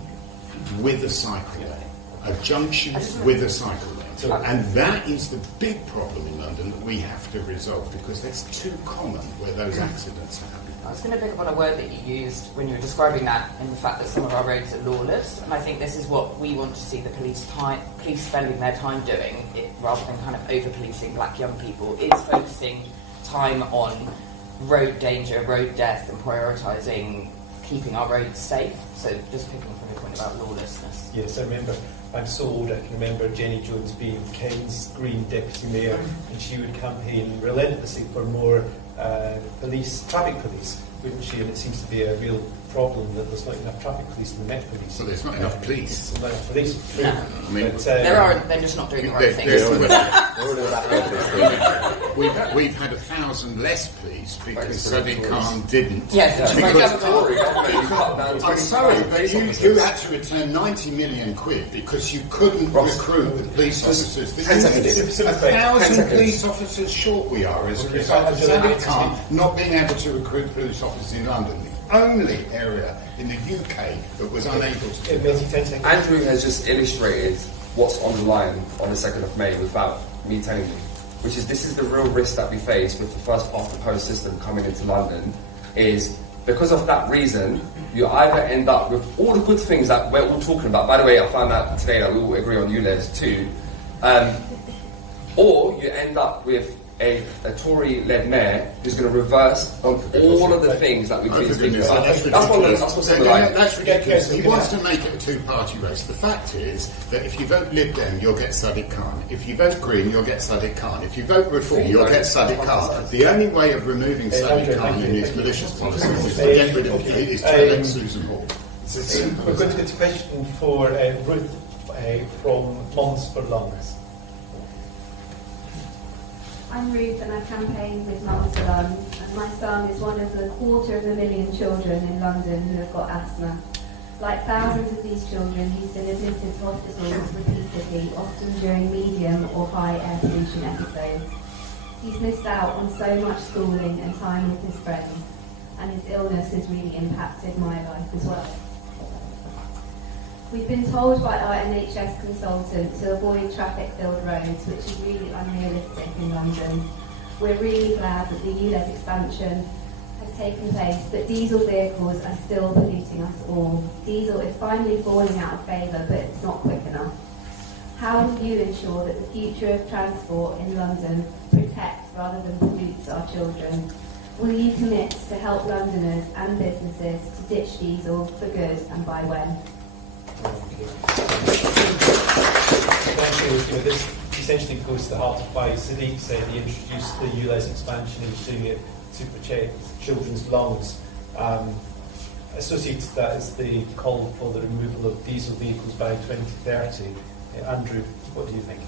with a cycle lane. A junction with a cycle lane. And that is the big problem in London that we have to resolve, because that's too common where those accidents happen. I was going to pick up on a word that you used when you were describing that, in the fact that some of our roads are lawless, and I think this is what we want to see the police spending their time doing, rather than kind of over-policing black young people, is focusing time on road danger, road death, and prioritising keeping our roads safe. So just picking from the point about lawlessness. Yes, I remember. I'm so old, I can remember Jenny Jones being Ken's Green Deputy Mayor, and she would campaign relentlessly for more traffic police, wouldn't she? And it seems to be a real problem that there's not enough traffic police in the Met Police. So there's not enough police. There's not enough police. No. I mean, but, they're just not doing the right thing. We've had 1,000 less police because Sadiq Khan didn't. Yes, I'm sorry, but you had to return 90 million quid because you couldn't recruit the police officers. 1,000 police officers short we are as a result of Sadiq Khan not being able to recruit police officers in London. The only area in the UK that was unable to do that. Andrew has just illustrated what's on the line on the 2nd of May without me telling you, which is this is the real risk that we face with the first past the post system coming into London, is because of that reason, you either end up with all the good things that we're all talking about. By the way, I found out today that we all agree on ULEZ too. Or you end up with a Tory-led mayor who's going to reverse on all of the things that we've been speaking about. That's ridiculous. He wants to make it a two-party race. The fact is that if you vote Lib Dem, you'll get Sadiq Khan. If you vote Green, you'll get Sadiq Khan. If you vote Reform, you'll get Sadiq Khan. The only way of removing Sadiq Khan in his malicious policies is to get rid of him. It is to elect Susan Hall. We're going to get a question for Ruth from Moms for Lungs. I'm Ruth and I campaign with Mums for Lungs, and my son is one of the 250,000 children in London who have got asthma. Like thousands of these children, he's been admitted to hospitals repeatedly, often during medium or high air pollution episodes. He's missed out on so much schooling and time with his friends, and his illness has really impacted my life as well. We've been told by our NHS consultant to avoid traffic-filled roads, which is really unrealistic in London. We're really glad that the ULEZ expansion has taken place, but diesel vehicles are still polluting us all. Diesel is finally falling out of favour, but it's not quick enough. How will you ensure that the future of transport in London protects rather than pollutes our children? Will you commit to help Londoners and businesses to ditch diesel for good, and by when? This essentially goes to the heart of why Sadiq said he introduced the ULEZ expansion and doing it to protect children's lungs. Associated to that is the call for the removal of diesel vehicles by 2030. Andrew, what do you think?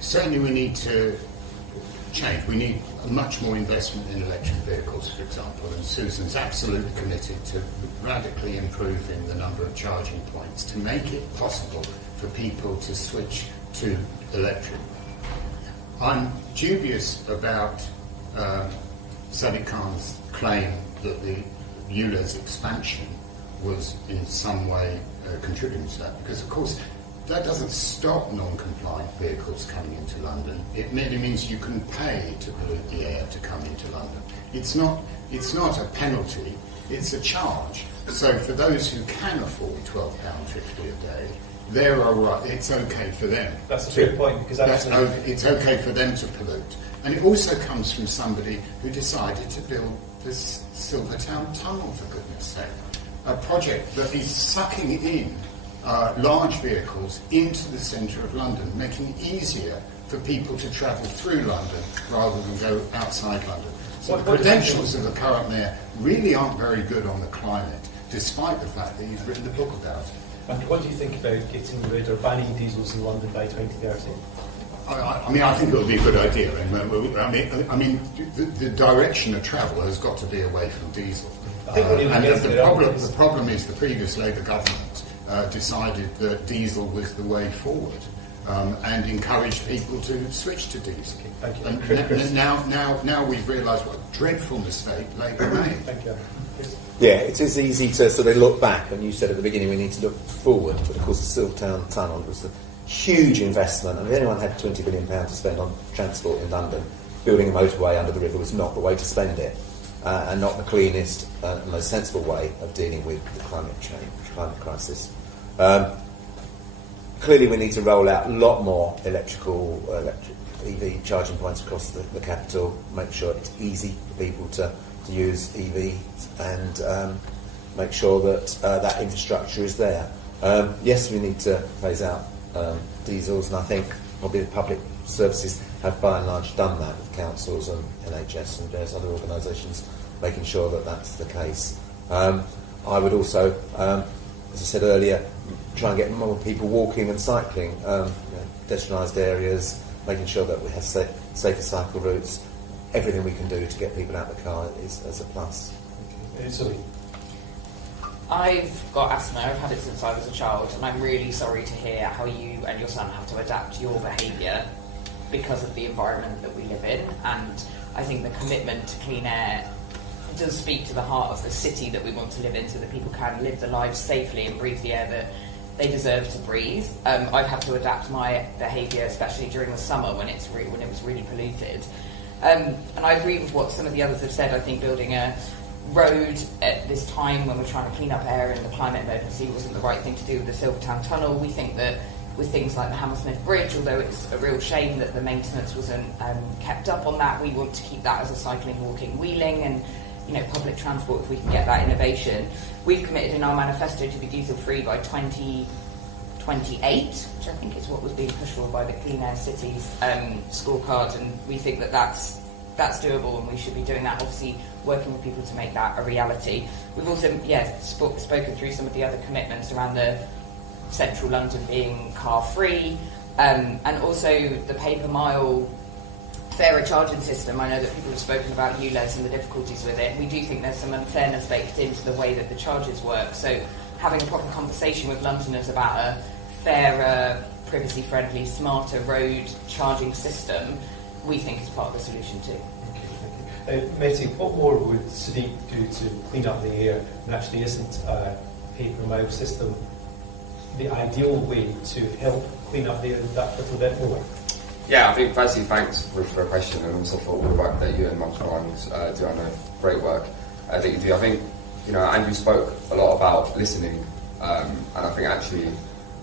Certainly we need to change. We need much more investment in electric vehicles, for example, and Susan's absolutely committed to radically improving the number of charging points to make it possible for people to switch to electric. I'm dubious about Sadiq Khan's claim that the ULEZ expansion was in some way contributing to that, because of course that doesn't stop non-compliant vehicles coming into London. It merely means you can pay to pollute the air to come into London. It's not a penalty, it's a charge. So for those who can afford £12.50 a day, they're all right. It's okay for them. That's a fair point, because actually it's okay for them to pollute. And it also comes from somebody who decided to build this Silvertown Tunnel, for goodness sake. A project that is sucking in large vehicles into the centre of London, making it easier for people to travel through London rather than go outside London. So the credentials of the current mayor really aren't very good on the climate, despite the fact that he's written a book about it. And what do you think about getting rid or banning diesels in London by 2030? I mean, I think it would be a good idea. I mean, the direction of travel has got to be away from diesel. And the problem is the previous Labour government decided that diesel was the way forward and encouraged people to switch to diesel. Thank you. And now we've realised what a dreadful mistake Labour made. Thank you. Yeah, it is easy to sort of look back, and you said at the beginning we need to look forward, but of course the Silvertown Tunnel was a huge investment, and if anyone had £20 billion to spend on transport in London, building a motorway under the river was not the way to spend it, and not the cleanest and most sensible way of dealing with the climate crisis. Clearly we need to roll out a lot more electric EV charging points across the capital, make sure it's easy for people to use EVs, and make sure that that infrastructure is there. Yes, we need to phase out diesels, and I think probably the public services have by and large done that with councils and NHS and various other organisations, making sure that that's the case. I would also, as I said earlier, try and get more people walking and cycling, pedestrianised areas, making sure that we have safer cycle routes. Everything we can do to get people out of the car is a plus. Sorry. I've got asthma, I've had it since I was a child, and I'm really sorry to hear how you and your son have to adapt your behaviour because of the environment that we live in. And I think the commitment to clean air does speak to the heart of the city that we want to live in, so that people can live their lives safely and breathe the air that they deserve to breathe. I've had to adapt my behaviour, especially during the summer when it was really polluted. And I agree with what some of the others have said. I think building a road at this time when we're trying to clean up air in the climate emergency wasn't the right thing to do with the Silvertown Tunnel. We think that with things like the Hammersmith Bridge, although it's a real shame that the maintenance wasn't kept up on that, we want to keep that as a cycling, walking, wheeling, and public transport if we can get that innovation. We've committed in our manifesto to be diesel-free by 2028, which I think is what was being pushed for by the Clean Air Cities scorecard, and we think that that's doable, and we should be doing that, obviously working with people to make that a reality. We've also spoken through some of the other commitments around the central London being car-free, and also the pay-per-mile fairer charging system. I know that people have spoken about ULEZ and the difficulties with it. We do think there's some unfairness baked into the way that the charges work, so having a proper conversation with Londoners about a fairer, privacy-friendly, smarter road charging system, we think is part of the solution too. Mehdi, what more would Sadiq do to clean up the air? And actually isn't a pay-per-mile system the ideal way to help clean up the air that little bit more? Yeah, I think firstly thanks for the question, and also for all the work that you and Mum's Gardens do. I know great work that you do. I think Andrew spoke a lot about listening, and I think actually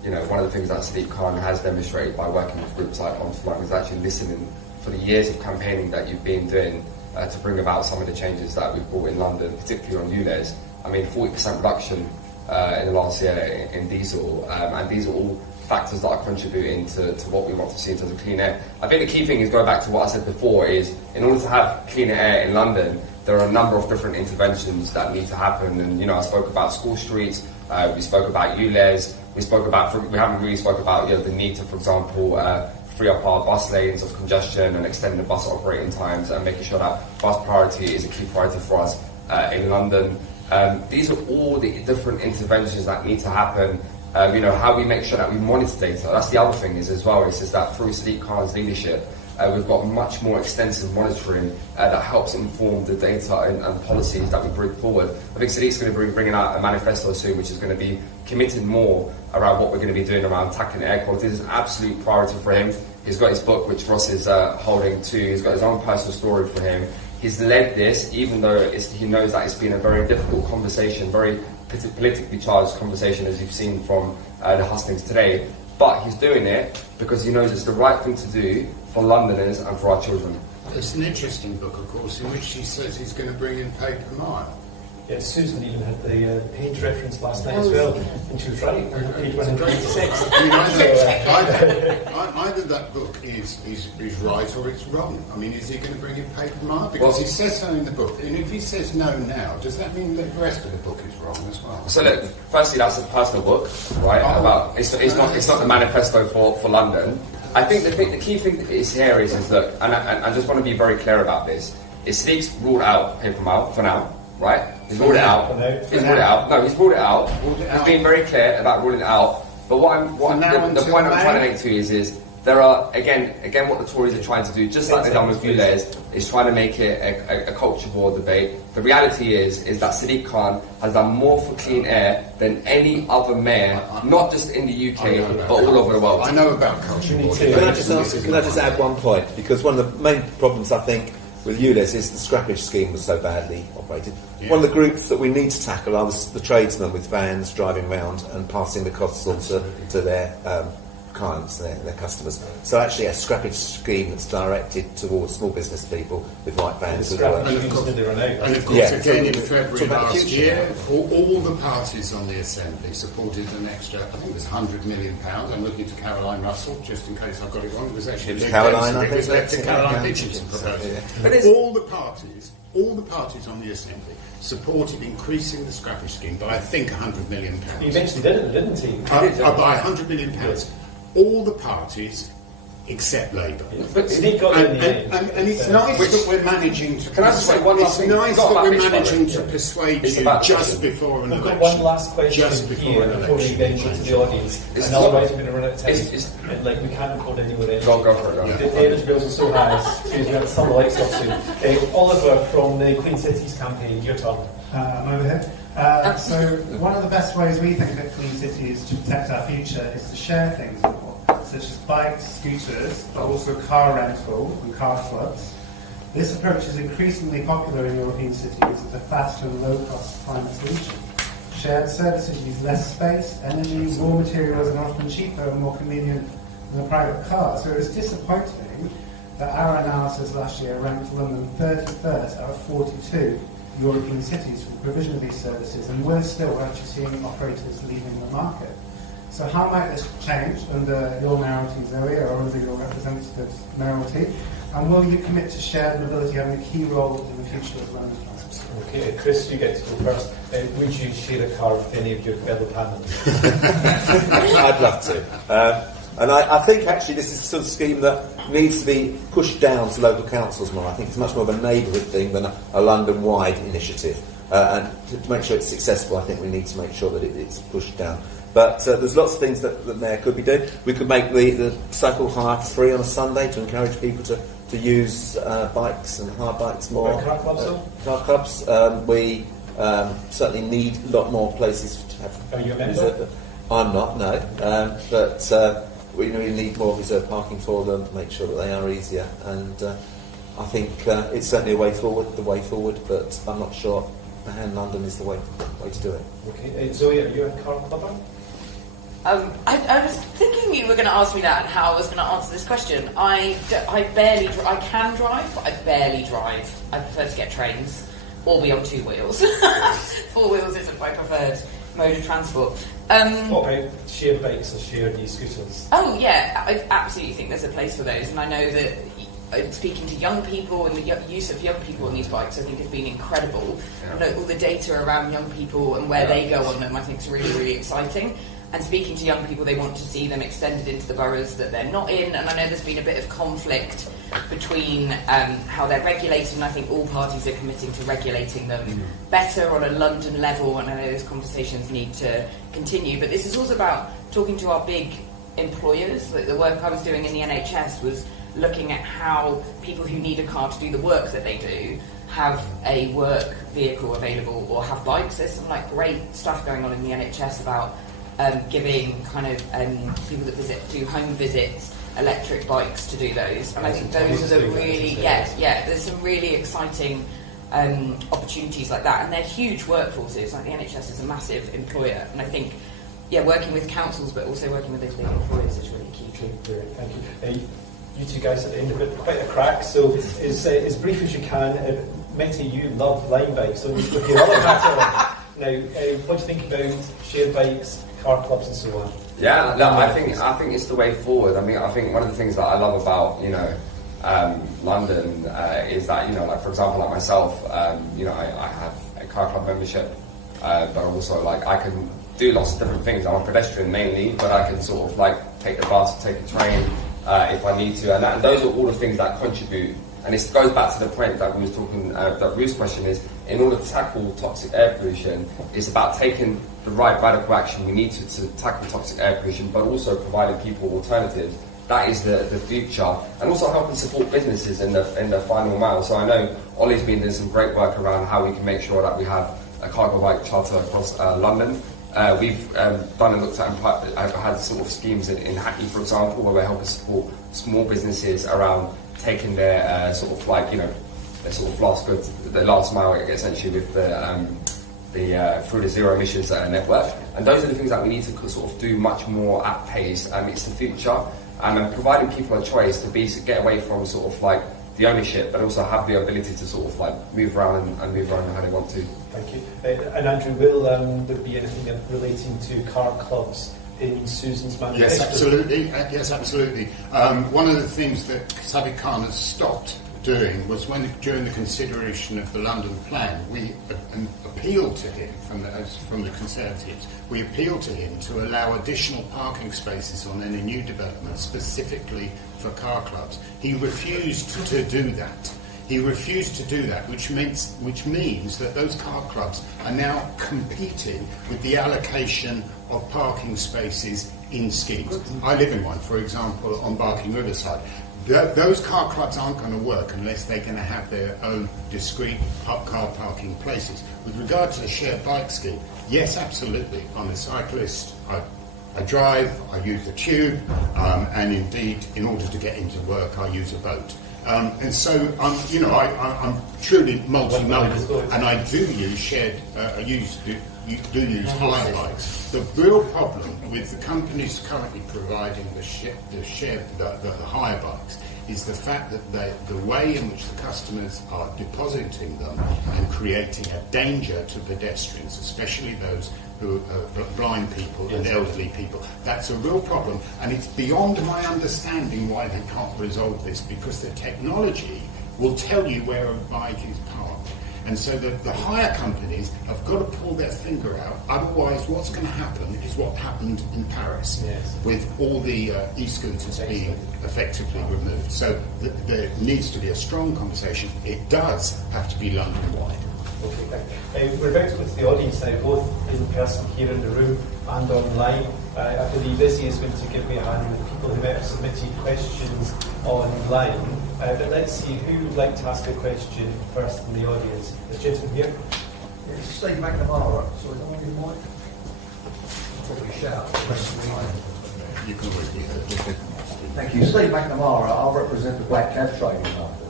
one of the things that Sadiq Khan has demonstrated by working with groups like On Flying is actually listening for the years of campaigning that you've been doing to bring about some of the changes that we've brought in London, particularly on ULEZ. I mean, 40% reduction in the last year in diesel, and these are all factors that are contributing to what we want to see in terms of clean air. I think the key thing is, going back to what I said before, is in order to have cleaner air in London, there are a number of different interventions that need to happen. And I spoke about school streets, we spoke about ULEZ, we haven't really spoke about the need to, for example, free up our bus lanes of congestion and extend the bus operating times, and making sure that bus priority is a key priority for us in London. These are all the different interventions that need to happen. How we make sure that we monitor data. That's the other thing is as well. It's just that through Sadiq Khan's leadership, we've got much more extensive monitoring that helps inform the data and policies that we bring forward. I think Sadiq's going to be bringing out a manifesto soon, which is going to be committed more around what we're going to be doing around tackling air quality. This is an absolute priority for him. He's got his book, which Ross is holding too. He's got his own personal story for him. He's led this, even though he knows that it's been a very difficult conversation, very politically charged conversation, as you've seen from the hustings today. But he's doing it because he knows it's the right thing to do for Londoners and for our children. It's an interesting book, of course, in which he says he's going to bring in pay per mile. Yeah, Susan even had the page reference last night as well, and she was right. Page 126. I mean, either that book is right or it's wrong. I mean, is he going to bring in pay per mile? Because he says so in the book, and if he says no now, does that mean that the rest of the book is wrong as well? So look, firstly, that's a personal book, right? About it's not the manifesto for London. I think the key thing is here is look, and I just want to be very clear about this. Is Sadiq's ruled out pay per mile for now, right? He's ruled it out. He's ruled it out. No, he's ruled it out. He's been very clear about ruling it out. But the point I'm trying to make to you is there are again what the Tories are trying to do, just like they've done with ULEZ, is trying to make it a culture war debate. The reality is that Sadiq Khan has done more for clean air than any other mayor, not just in the UK, but all over the world. I know about culture war. Can I just add one point? Because one of the main problems I think with ULEZ is the scrappage scheme was so badly operated. Yeah. One of the groups that we need to tackle are the tradesmen with vans driving around and passing the costs on to their clients, their customers. So actually a scrappage scheme that's directed towards small business people with white vans. And of course, again, in February last year, all the parties on the Assembly supported an extra, I think it was £100 million. I'm looking to Caroline Russell, just in case I've got it wrong. It was actually Caroline Hitchens' proposal. But all the parties on the Assembly supported increasing the scrappage scheme by, I think, £100 million. He eventually did it, didn't he? By £100 million. All the parties except Labour. But and it's nice that we're managing to. Can I just say one last thing? It's nice that we're managing to persuade you just before an election. I've got one last question just before an before we then go to the audience. And otherwise we're going to run out of time. And we can't record anywhere else. Go for it. The energy bills are so high. Excuse me, I'll turn the lights off soon. Oliver from the Clean Cities campaign, your turn. I'm over here. So one of the best ways we think that Clean Cities to protect our future is to share things more, such as bikes, scooters, but also car rental and car clubs. This approach is increasingly popular in European cities as a faster and low-cost climate solution. Shared services use less space, energy, raw materials, and often cheaper and more convenient than a private car. So it's disappointing that our analysis last year ranked London 31st out of 42 European cities for the provision of these services, and we're still actually seeing operators leaving the market. So how might this change under your mayoralty, Zoe, or under your representative's mayoralty? And will you commit to shared mobility having a key role in the future of London transport? Okay, Chris, you get to go first. Would you share a car with any of your fellow panelists? I'd love to. And I think actually this is the sort of scheme that needs to be pushed down to local councils more. I think it's much more of a neighbourhood thing than a London-wide initiative. And to make sure it's successful, I think we need to make sure that it's pushed down. But there's lots of things that the Mayor could be doing. We could make the cycle hire free on a Sunday to encourage people to use bikes and hire bikes more. Car clubs, car clubs. We certainly need a lot more places to have. Are you a member? I'm not, no. But we need more reserved parking for them to make sure that they are easier. And I think it's certainly the way forward, but I'm not sure Manhattan London is the way to do it. Okay, Zoe, are you a car clubber? I was thinking you were going to ask me that and how I was going to answer this question. I can drive, but I barely drive. I prefer to get trains or be on 2 wheels. 4 wheels isn't my preferred mode of transport. What about shared bikes or shared e-scooters? Oh yeah, I absolutely think there's a place for those, and I know that speaking to young people and the use of young people on these bikes I think has been incredible. Yeah. All the data around young people and where they go on them I think is really, really exciting. And speaking to young people, they want to see them extended into the boroughs that they're not in, and I know there's been a bit of conflict between how they're regulated, and I think all parties are committing to regulating them better on a London level, and I know those conversations need to continue. But this is also about talking to our big employers. Like the work I was doing in the NHS was looking at how people who need a car to do the work that they do have a work vehicle available or have bikes. There's some like great stuff going on in the NHS about giving kind of people that do home visits electric bikes to do those, and I think those are the really there's some really exciting opportunities like that, and they're huge workforces. Like the NHS is a massive employer, and I think working with councils but also working with those big employers is really key too. Thank you. You two guys at the end of it, quite a crack, so as brief as you can. Meta, you love line bikes, so with your other hat on. Now, what do you think about shared bikes, car clubs and so on? Yeah, no, I think it's the way forward. I mean, I think one of the things that I love about London is that like for example, like myself, I have a car club membership, but also like I can do lots of different things. I'm a pedestrian mainly, but I can sort of like take the bus, take the train if I need to, and those are all the things that contribute. And it goes back to the point that we was talking. That Ruth's question is, in order to tackle toxic air pollution, it's about taking the right radical action we need to tackle toxic air pollution, but also providing people alternatives. That is the future, and also helping support businesses in the final mile. So I know Ollie's been doing some great work around how we can make sure that we have a cargo bike charter across London. We've done and looked at and had sort of schemes in Hackney, for example, where we're helping support small businesses around taking their sort of like their sort of last goods, the last mile essentially with the through the zero emissions network. And those are the things that we need to sort of do much more at pace. It's the future, and providing people a choice to get away from sort of like the ownership, but also have the ability to sort of like move around and move around how they want to. Thank you. And Andrew, will there be anything relating to car clubs in Susan's manifesto? Yes, absolutely. One of the things that Sadiq Khan has stopped doing was during the consideration of the London plan, we appealed to him from the Conservatives. We appealed to him to allow additional parking spaces on any new development, specifically for car clubs. He refused to do that. Which means that those car clubs are now competing with the allocation of parking spaces in schemes. I live in one, for example, on Barking Riverside. Those car clubs aren't going to work unless they're going to have their own discrete car parking places. With regard to the shared bike scheme, yes, absolutely. I'm a cyclist. I drive, I use the tube, and indeed, in order to get into work, I use a boat. And so, I'm truly multimodal, and I do use hire bikes. The real problem with the companies currently providing the hire bikes is the fact that the way in which the customers are depositing them and creating a danger to pedestrians, especially those who are blind people and elderly people. That's a real problem, and it's beyond my understanding why they can't resolve this, because the technology will tell you where a bike is parked. And so the hire companies have got to pull their finger out, otherwise what's going to happen is what happened in Paris, with all the e-scooters being effectively removed. So there needs to be a strong conversation. It does have to be London-wide. Okay, thank you. We're about to go to the audience now, both in person here in the room and online. I believe Lizzie is going to give me a hand with people who might have submitted questions online. But let's see who would like to ask a question first in the audience. The gentleman here. It's Steve McNamara. Sorry, don't want to get mic. Probably shout. You can always be heard. Thank you. Steve McNamara. I'll represent the black cab trade in London.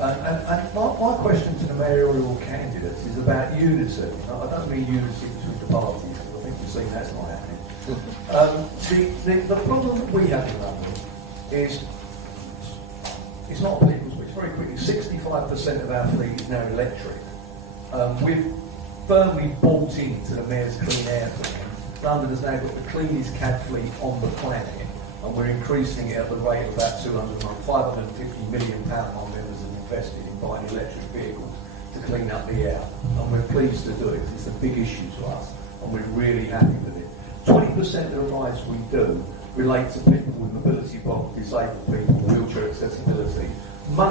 And my question to the mayoral candidates is about unity. I don't mean unity between the parties. I think you've seen that's not happening. The problem that we have in London is it's not a people's switch. Very quickly, 65% of our fleet is now electric. We've firmly bought into the Mayor's Clean Air plan. London has now got the cleanest cab fleet on the planet, and we're increasing it at the rate of about £550 million our members have invested in buying electric vehicles to clean up the air. And we're pleased to do it. It's a big issue to us, and we're really happy with it. 20% of the rides we do relate to people with mobility problems, disabled people, wheelchair accessibility.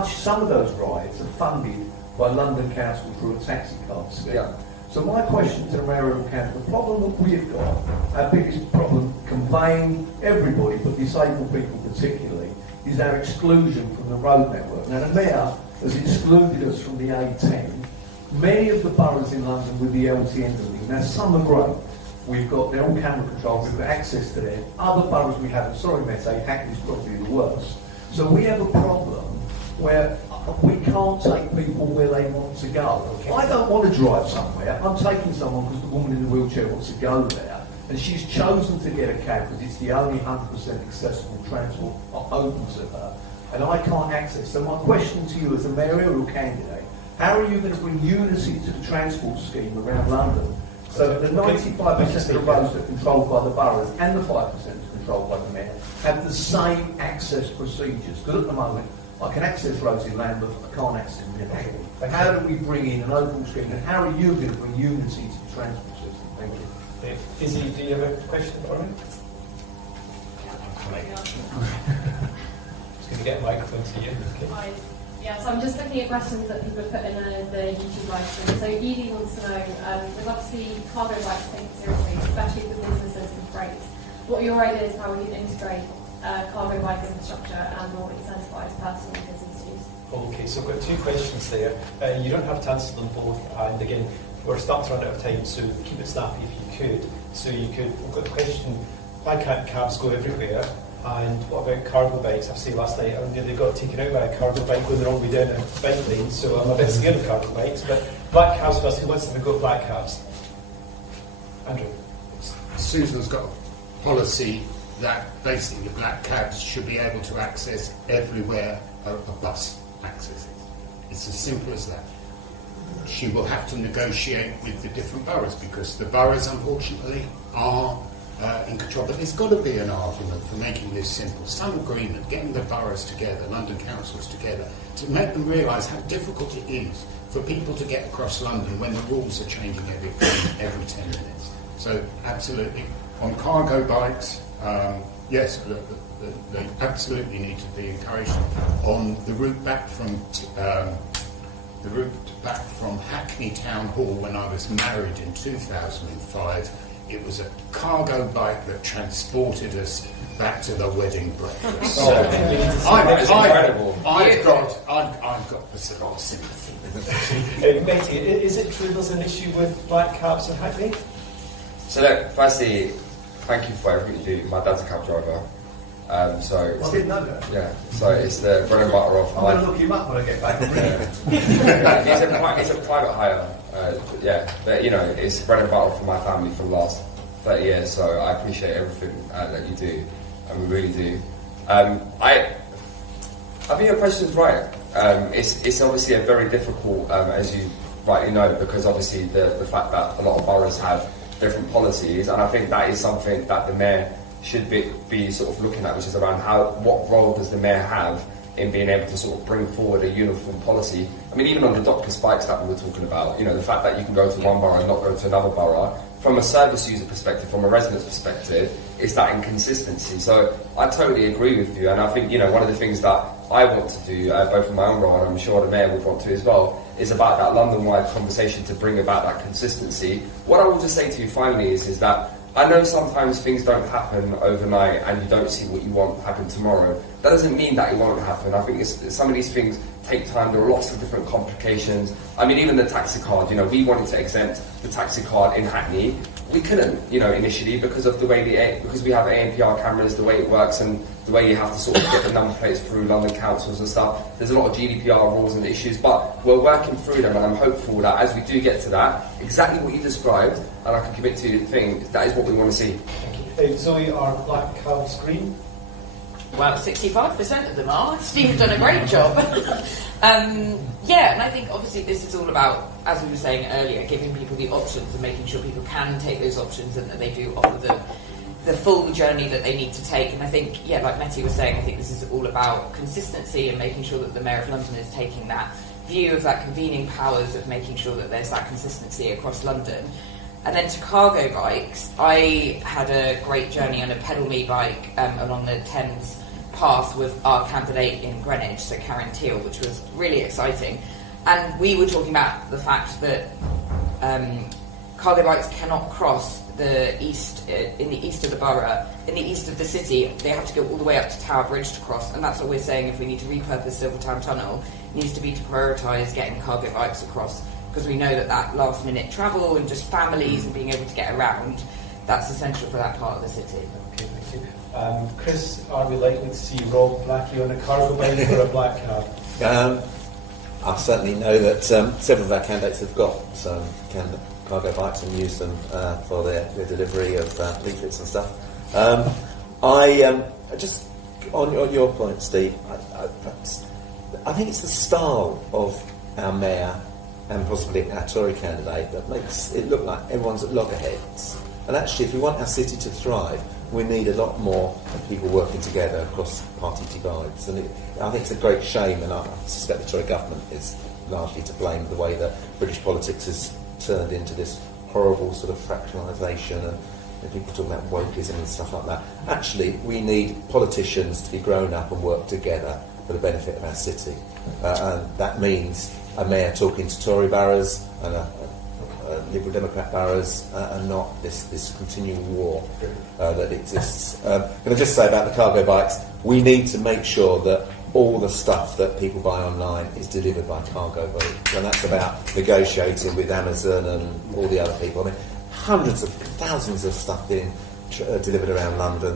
Some of those rides are funded by London Council through a taxi card scheme. Yeah. So my question to the mayoral candidate, the problem that we've got, our biggest problem conveying everybody, but disabled people particularly, is our exclusion from the road network. Now, the Mayor has excluded us from the A10. Many of the boroughs in London with the LTN building, now some are great. They're all camera controlled, we've got access to them. Other boroughs we haven't. Sorry, Mette, Hackney's probably the worst. So we have a problem where we can't take people where they want to go. I don't want to drive somewhere. I'm taking someone because the woman in the wheelchair wants to go there. And she's chosen to get a cab because it's the only 100% accessible transport open to her. And I can't access. So my question to you as a mayoral candidate, how are you going to bring unity to the transport scheme around London so that the 95% of the roads that are controlled by the boroughs and the 5% that are controlled by the mayor have the same access procedures? Because at the moment, I can access roads in Lambeth, I can't access them in Hackney. How do we bring in an overall scheme, and how are you going to bring unity to the transport system? Thank you. Izzy, do you have a question for me? Just going to get a microphone to you. Hi. Yeah, so I'm just looking at questions that people have put in the YouTube live stream. So Edie wants to know, there's obviously cargo bikes taken seriously, especially for businesses and freight. What are your ideas how we can integrate cargo bike infrastructure and or incentivise personal and business use? Okay, so I've got two questions there. You don't have to answer them both, and again, we're starting to run out of time, so keep it snappy if you could. So we've got the question, why can't cabs go everywhere? And what about cargo bikes? I've seen last night, they got taken out by a cargo bike going the wrong way down a bike lane, so I'm a bit scared of cargo bikes. But black cabs first, who wants to go black cabs? Andrew. Susan's got a policy that basically black cabs should be able to access everywhere a bus accesses. It's as simple as that. She will have to negotiate with the different boroughs because the boroughs, unfortunately, are in control. But there's got to be an argument for making this simple. Some agreement, getting the boroughs together, London councils together, to make them realise how difficult it is for people to get across London when the rules are changing every 10 minutes. So, absolutely. On cargo bikes, yes, they absolutely need to be encouraged. On the route back from Hackney Town Hall when I was married in 2005, it was a cargo bike that transported us back to the wedding breakfast. So I've got a sort of sympathy. Matey, is it true there's an issue with black cabs in Hackney? So look, firstly, thank you for everything you do. My dad's a cab driver. I didn't know that. Yeah, so it's the bread and butter of I'm going to look him up when I get back. It's a private hire, but you know, it's bread and butter for my family for the last 30 years, so I appreciate everything that you do, and we really do. I think your question's right. It's obviously a very difficult, as you rightly know, because obviously the fact that a lot of boroughs have different policies, and I think that is something that the mayor should be sort of looking at, which is around what role does the mayor have in being able to sort of bring forward a uniform policy. I mean, even on the Dr. Spikes that we were talking about, you know, the fact that you can go to one borough and not go to another borough, from a service user perspective, from a resident's perspective, is that inconsistency. So I totally agree with you, and I think, you know, one of the things that I want to do, both in my own role, and I'm sure the mayor would want to as well, is about that London-wide conversation to bring about that consistency. What I will just say to you finally is that I know sometimes things don't happen overnight and you don't see what you want happen tomorrow. That doesn't mean that it won't happen. I think some of these things take time. There are lots of different complications. I mean, even the taxi card, you know, we wanted to exempt the taxi card in Hackney. We couldn't, you know, initially because of the way because we have ANPR cameras, the way it works and the way you have to sort of get the number plates through London councils and stuff. There's a lot of GDPR rules and issues, but we're working through them, and I'm hopeful that as we do get to that, exactly what you described, and I can commit to the thing, that is what we want to see. Thank you. Zoe, are black cabs green? Well, 65% of them are. Steve's done a great job. Yeah, and I think obviously this is all about, as we were saying earlier, giving people the options and making sure people can take those options and that they do offer the full journey that they need to take. And I think, yeah, like Mette was saying, I think this is all about consistency and making sure that the Mayor of London is taking that view of that convening powers of making sure that there's that consistency across London. And then to cargo bikes, I had a great journey on a pedal me bike along the Thames path with our candidate in Greenwich, so Karen Teal, which was really exciting. And we were talking about the fact that cargo bikes cannot cross the east, in the east of the borough, in the east of the city, they have to go all the way up to Tower Bridge to cross, and that's what we're saying. If we need to repurpose Silvertown Tunnel, it needs to be to prioritise getting cargo bikes across, because we know that last minute travel and just families and being able to get around, that's essential for that part of the city. Okay, thank you. Chris, are we likely to see Rob Blackie on a cargo bike or a black cab? I certainly know that several of our candidates have got cargo bikes and use them for their delivery of leaflets and stuff. I just on your point, Steve. I think it's the style of our mayor and possibly our Tory candidate that makes it look like everyone's at loggerheads. And actually, if we want our city to thrive, we need a lot more people working together across party divides. And I think it's a great shame, and I suspect the Tory government is largely to blame the way that British politics has turned into this horrible sort of fractionalisation and people talking about wokeism and stuff like that. Actually, we need politicians to be grown up and work together for the benefit of our city. And that means a mayor talking to Tory boroughs and a Liberal Democrat boroughs, and not this continual war that exists. Can I just say about the cargo bikes, we need to make sure that all the stuff that people buy online is delivered by cargo boat, and that's about negotiating with Amazon and all the other people. I mean, hundreds of thousands of stuff being delivered around London,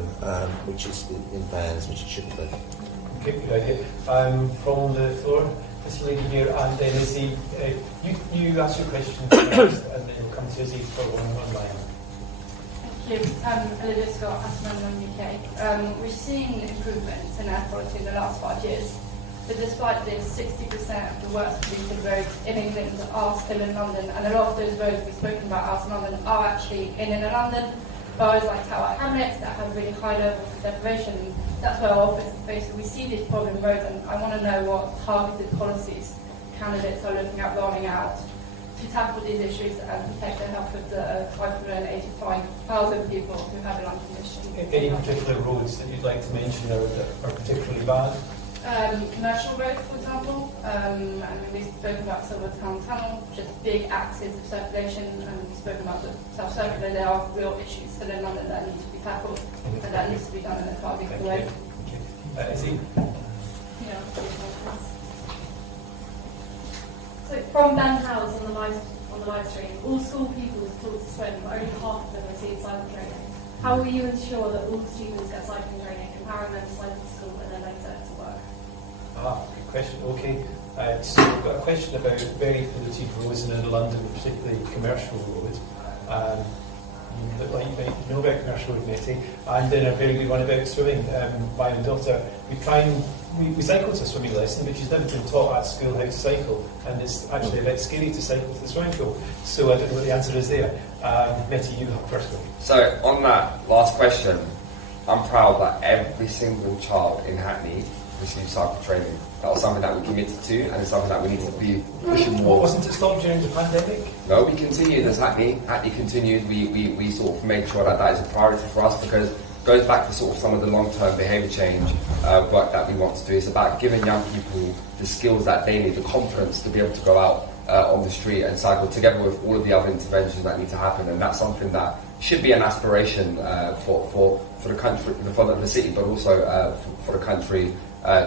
which is in vans, which it shouldn't be. Okay, good idea. From the floor, this lady here, and then Izzy, you ask your question first, and then we'll come to Izzy for one online. Thank you. Olivia Scott, Asman UK. We're seeing improvements in air quality in the last 5 years, but despite this, 60% of the worst polluted roads in England are still in London, and a lot of those roads we've spoken about out in London are actually in inner London. Boroughs like Tower Hamlets that have really high levels of deprivation. That's where our office is based. So we see these problem roads, and I want to know what targeted policies candidates are looking at rolling out to tackle these issues and protect the health of the 585,000 people who have a lung condition. Any particular roads that you'd like to mention that are particularly bad? Commercial roads, for example, and we've spoken about Silvertown Tunnel, just big axes of circulation, and we've spoken about the South Circular. There are real issues still in London that need to be tackled, and that needs to be done in a targeted way. Is he? Yeah. So from Ben Howes on the live stream, all school pupils taught to swim, but only half of them receive cycle training. How will you ensure that all students get cycling training, empowering them to cycle to school and then later to work? Good question. Okay. So we've got a question about very polluted roads in London, particularly commercial roads. You might know about commercial road, Nettie, and then a very good one about swimming. My own daughter, we cycle to a swimming lesson, but she's never been taught at school how to cycle, and it's actually a bit scary to cycle to the swimming pool. So I don't know what the answer is there. Nettie, you have first one. So on that last question, I'm proud that every single child in Hackney receive cycle training. That was something that we committed to, and it's something that we need to be pushing more. Wasn't it stopped during the pandemic? No, we continued as Hackney. Hackney continued. We sort of made sure that is a priority for us, because it goes back to sort of some of the long-term behaviour change work that we want to do. It's about giving young people the skills that they need, the confidence to be able to go out on the street and cycle, together with all of the other interventions that need to happen. And that's something that should be an aspiration for the country, for the city, but also for the country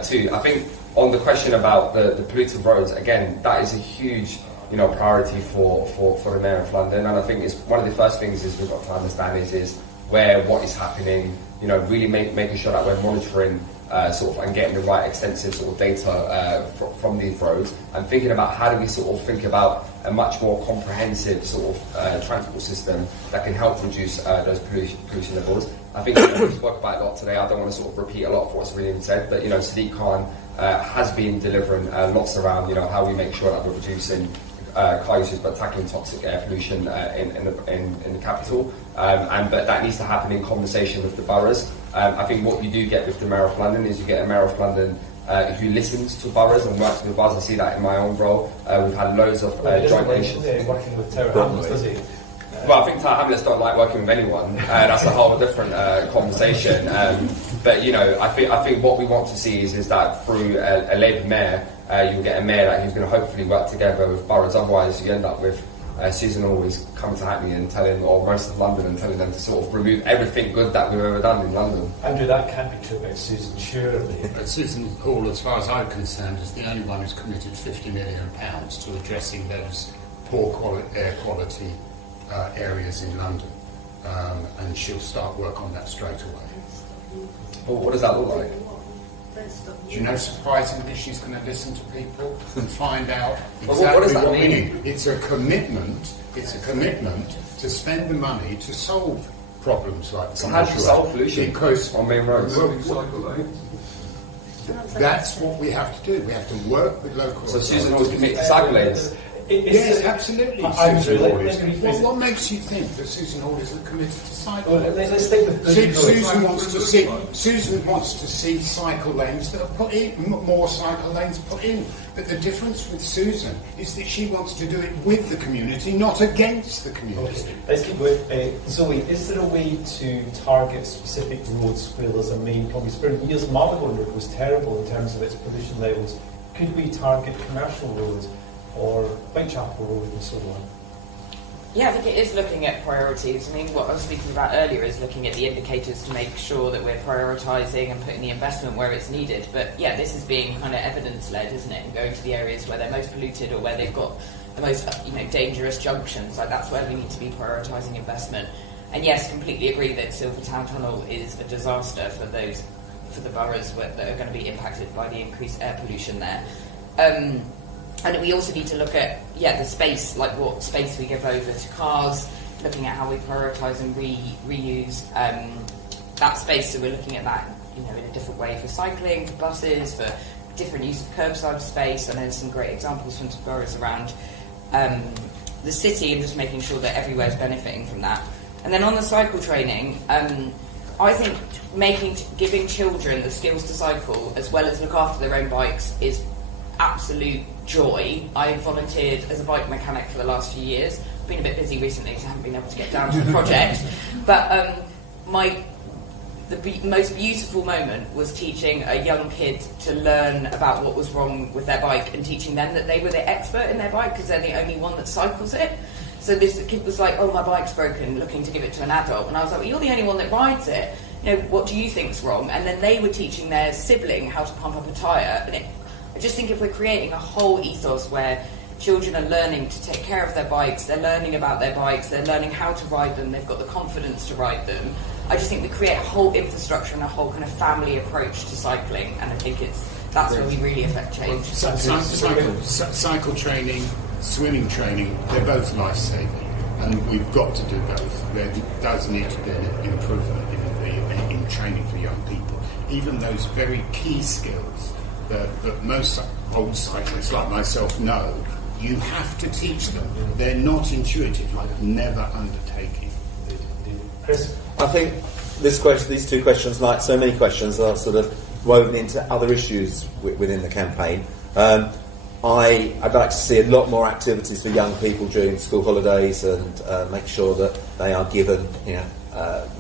too. I think on the question about the polluted roads, again, that is a huge priority for the Mayor of London, and I think it's one of the first things is we've got to understand is what is happening, really making sure that we're monitoring and getting the right extensive sort of data from these roads, and thinking about how do we sort of think about a much more comprehensive sort of transport system that can help reduce those pollution levels. I think we spoke about it a lot today. I don't want to sort of repeat a lot of what's really been said, but Sadiq Khan has been delivering lots around how we make sure that we're reducing car usage but tackling toxic air pollution in the capital, but that needs to happen in conversation with the boroughs. I think what you do get with the Mayor of London is you get a Mayor of London who listens to boroughs and works with boroughs. I see that in my own role. We've had loads of joint nations. Working with Tower Hamlets, does he? Well, I think Tower Hamlets don't like working with anyone. That's a whole different conversation. But I think what we want to see is that through a Labour mayor, you'll get a mayor who's going to hopefully work together with boroughs. Otherwise, you end up with Susan always coming to Hackney and telling, or most of London, and telling them to sort of remove everything good that we've ever done in London. Andrew, that can't be true about Susan, surely. But Susan Hall, as far as I'm concerned, is the only one who's committed £50 million to addressing those poor air quality areas in London. And she'll start work on that straight away. Well, what does that look like? Do you know, surprisingly, she's going to listen to people and find out Well, exactly what does that we mean? need. It's a commitment. It's a commitment to spend the money to solve problems like this. So how do you solve pollution? Because on main roads. That's what we have to do. We have to work with local. So Susan always commit to cycle lanes. Yes, absolutely. Susan Hall is. What makes you think that Susan Hall isn't committed to cycle? Well, let's think of Susan wants to see cycle lanes that are put in, more cycle lanes put in. But the difference with Susan is that she wants to do it with the community, not against the community. Okay, let's keep with Zoe. Is there a way to target specific roads where there's a main problem? For years, Marylebone Road was terrible in terms of its pollution levels. Could we target commercial roads or Whitechapel Road and so on? Yeah, I think it is looking at priorities. I mean, what I was speaking about earlier is looking at the indicators to make sure that we're prioritising and putting the investment where it's needed. But yeah, this is being kind of evidence-led, isn't it? And going to the areas where they're most polluted or where they've got the most, dangerous junctions. Like that's where we need to be prioritising investment. And yes, completely agree that Silvertown Tunnel is a disaster for the boroughs that are going to be impacted by the increased air pollution there. And we also need to look at, the space, like what space we give over to cars, looking at how we prioritise and reuse that space. So we're looking at that, in a different way for cycling, for buses, for different use of curbside space. And there's some great examples from some boroughs around the city, and just making sure that everywhere's benefiting from that. And then on the cycle training, I think giving children the skills to cycle as well as look after their own bikes is absolute joy. I volunteered as a bike mechanic for the last few years. I've been a bit busy recently, so I haven't been able to get down to the project. But the most beautiful moment was teaching a young kid to learn about what was wrong with their bike and teaching them that they were the expert in their bike because they're the only one that cycles it. So this kid was like, "Oh, my bike's broken," looking to give it to an adult. And I was like, "Well, you're the only one that rides it. What do you think's wrong?" And then they were teaching their sibling how to pump up a tyre. And I just think if we're creating a whole ethos where children are learning to take care of their bikes, they're learning about their bikes, they're learning how to ride them, they've got the confidence to ride them, I just think we create a whole infrastructure and a whole kind of family approach to cycling, and I think that's where we really affect change. Cycle training, swimming training, they're both life-saving, and we've got to do both. There does need to be an improvement in training for young people. Even those very key skills that most old cyclists like myself know, you have to teach them. They're not intuitive, like never undertaking. Chris? I think these two questions, like so many questions, are sort of woven into other issues within the campaign. I'd like to see a lot more activities for young people during school holidays, and make sure that they are given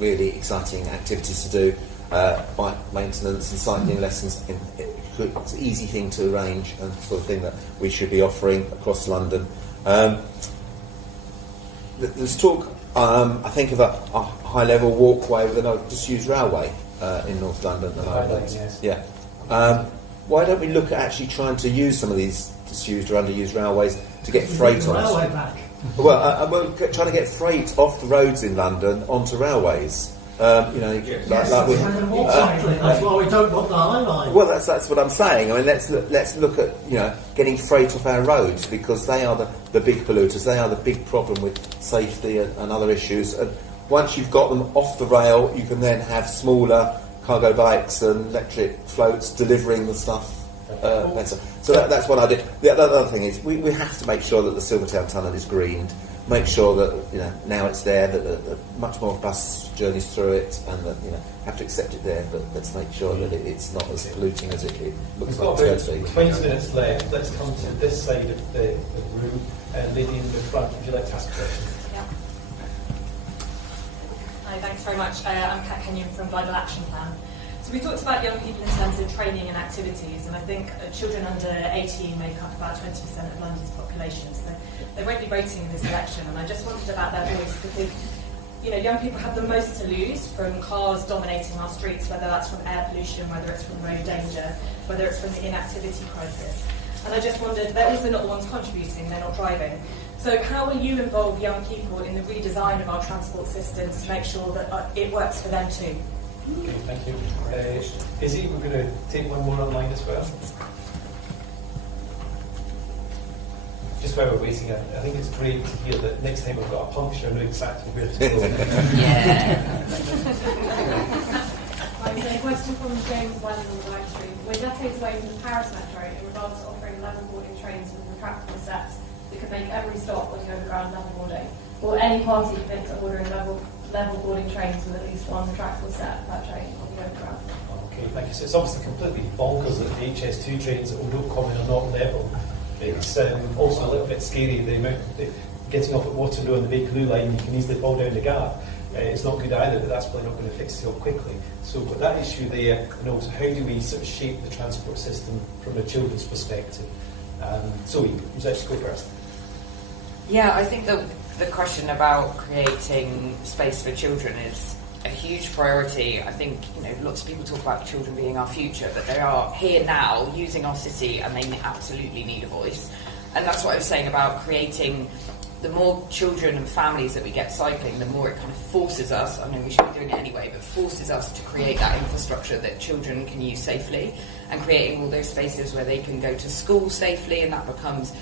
really exciting activities to do, bike maintenance and cycling lessons. It's an easy thing to arrange, and sort of thing that we should be offering across London. There's talk, I think, of a high-level walkway with a disused railway in North London at the moment. Yes. Yeah. Why don't we look at actually trying to use some of these disused or underused railways to get freight on? Railway back. Well, trying to get freight off the roads in London onto railways. That's why we don't want the High Line. Well, that's what I'm saying. I mean, let's look at getting freight off our roads, because they are the big polluters. They are the big problem with safety and other issues. And once you've got them off the rail, you can then have smaller cargo bikes and electric floats delivering the stuff better. So that's what I did. The other thing is we have to make sure that the Silvertown Tunnel is greened. Make sure that now it's there, that much more bus journeys through it, and that have to accept it there. But let's make sure that it's not as polluting as it looks like it's going to be. 20 minutes left. Let's come to this side of the room. Lady in the front, would you like to ask a question? Yeah. Hi, thanks very much. I'm Kat Kenyon from Global Action Plan. So we talked about young people in terms of training and activities, and I think children under 18 make up about 20% of London's population, so they won't be voting in this election, and I just wondered about their voice because, you know, young people have the most to lose from cars dominating our streets, whether that's from air pollution, whether it's from road danger, whether it's from the inactivity crisis. And I just wondered, they're also not the ones contributing, they're not driving. So how will you involve young people in the redesign of our transport systems to make sure that it works for them too? Okay, thank you. Izzy, we're going to take one more online as well. Just while we're waiting, I think it's great to hear that next time I've got a puncture, I know exactly where to go. So a question from James Wells on the Livestream. We're decades away from the Paris Metro in regards to offering level boarding trains with retractable steps that could make every stop on the overground level boarding. Or any party commit to ordering level boarding trains with at least one retractable step per train on the overground. Okay, thank you. So it's obviously completely bonkers that the HS2 trains at Old Oak Common are not level. It's also a little bit scary, the amount getting off at Waterloo on the Bakerloo line, you can easily fall down the gap. It's not good either, but that's probably not going to fix itself quickly. So we've got that issue there, and also how do we sort of shape the transport system from a children's perspective? Zoe, would you like to go first? Yeah, I think the question about creating space for children is a huge priority. I think, you know, lots of people talk about children being our future, but they are here now using our city and they absolutely need a voice. And that's what I was saying about creating, the more children and families that we get cycling, the more it kind of forces us, I mean we should be doing it anyway, but forces us to create that infrastructure that children can use safely, and creating all those spaces where they can go to school safely, and that becomes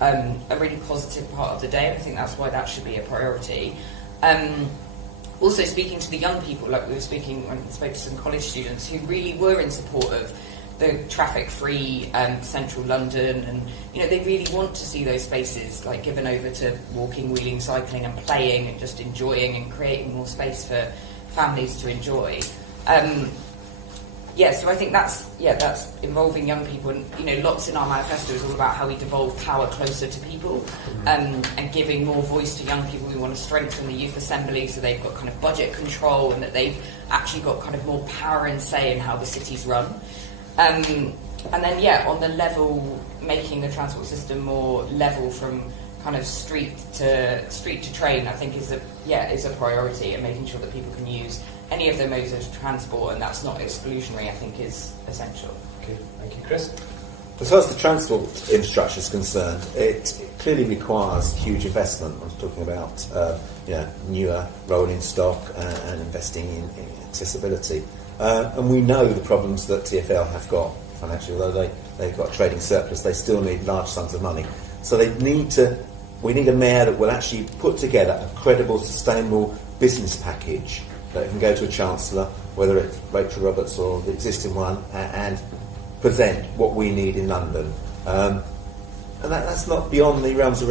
a really positive part of the day. And I think that's why that should be a priority. Also speaking to the young people, like we were speaking when we spoke to some college students who really were in support of the traffic-free central London, and you know they really want to see those spaces like given over to walking, wheeling, cycling, and playing, and just enjoying and creating more space for families to enjoy. So I think that's involving young people, and you know lots in our manifesto is all about how we devolve power closer to people, and giving more voice to young people. We want to strengthen the youth assembly so they've got kind of budget control, and that they've actually got kind of more power and say in how the city's run. And then on the level, making the transport system more level from kind of street to train, I think is a priority, and making sure that people can use any of the modes of transport, and that's not exclusionary, I think is essential. Okay, thank you, Chris. As far as the transport infrastructure is concerned, it clearly requires huge investment. I'm talking about newer rolling stock and investing in accessibility. And we know the problems that TfL have got financially, although they've got a trading surplus, they still need large sums of money. So we need a mayor that will actually put together a credible, sustainable business package that can go to a chancellor, whether it's Rachel Roberts or the existing one, and present what we need in London. And that's not beyond the realms of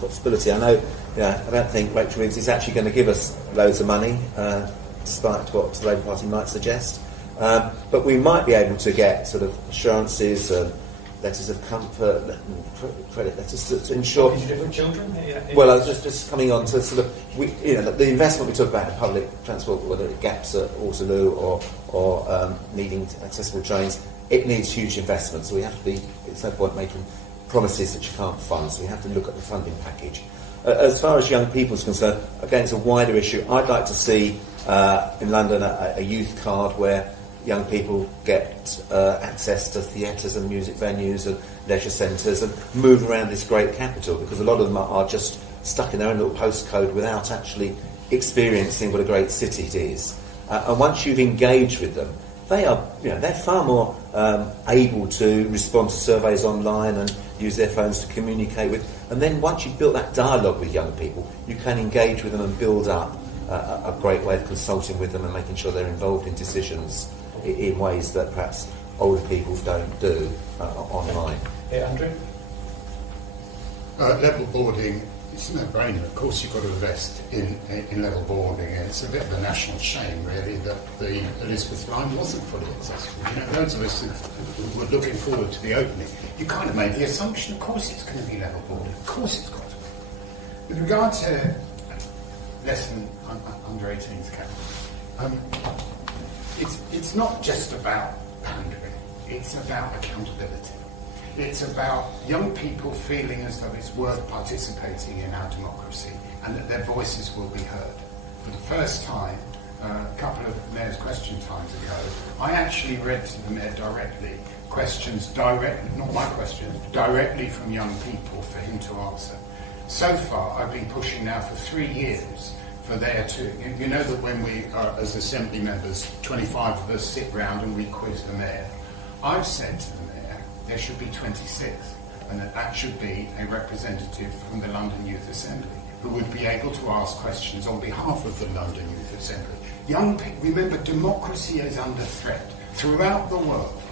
possibility. I know, I don't think Rachel Reeves is actually going to give us loads of money, despite what the Labour Party might suggest. But we might be able to get sort of assurances, letters of comfort, credit letters to ensure. Different children? Well, I was just coming on to sort of, the investment we talk about in public transport, whether it gaps at Waterloo or needing accessible trains, it needs huge investment. So we have to be. It's no point making promises that you can't fund. So we have to look at the funding package. As far as young people is concerned, again, it's a wider issue. I'd like to see in London a youth card where young people get access to theatres and music venues and leisure centres and move around this great capital, because a lot of them are just stuck in their own little postcode without actually experiencing what a great city it is. And once you've engaged with them, they're far more able to respond to surveys online and use their phones to communicate with. And then once you've built that dialogue with young people, you can engage with them and build up a great way of consulting with them and making sure they're involved in decisions in ways that perhaps older people don't do online. Hey, Andrew? Level boarding, it's a no-brainer. Of course you've got to invest in level boarding, and it's a bit of a national shame, really, that the Elizabeth line wasn't fully accessible. Loads of us who were looking forward to the opening. You kind of made the assumption, of course it's going to be level boarding, of course it's got to be. With regard to less than under 18s cap, it's not just about pandering, it's about accountability. It's about young people feeling as though it's worth participating in our democracy and that their voices will be heard. For the first time, a couple of Mayor's question times ago, I actually read to the Mayor directly questions directly, not my questions, directly from young people for him to answer. So far, I've been pushing now for 3 years for there to, you know that when we are, as Assembly members, 25 of us sit round and we quiz the Mayor. I've said to the Mayor, there should be 26, and that should be a representative from the London Youth Assembly, who would be able to ask questions on behalf of the London Youth Assembly. Young people, remember, democracy is under threat throughout the world.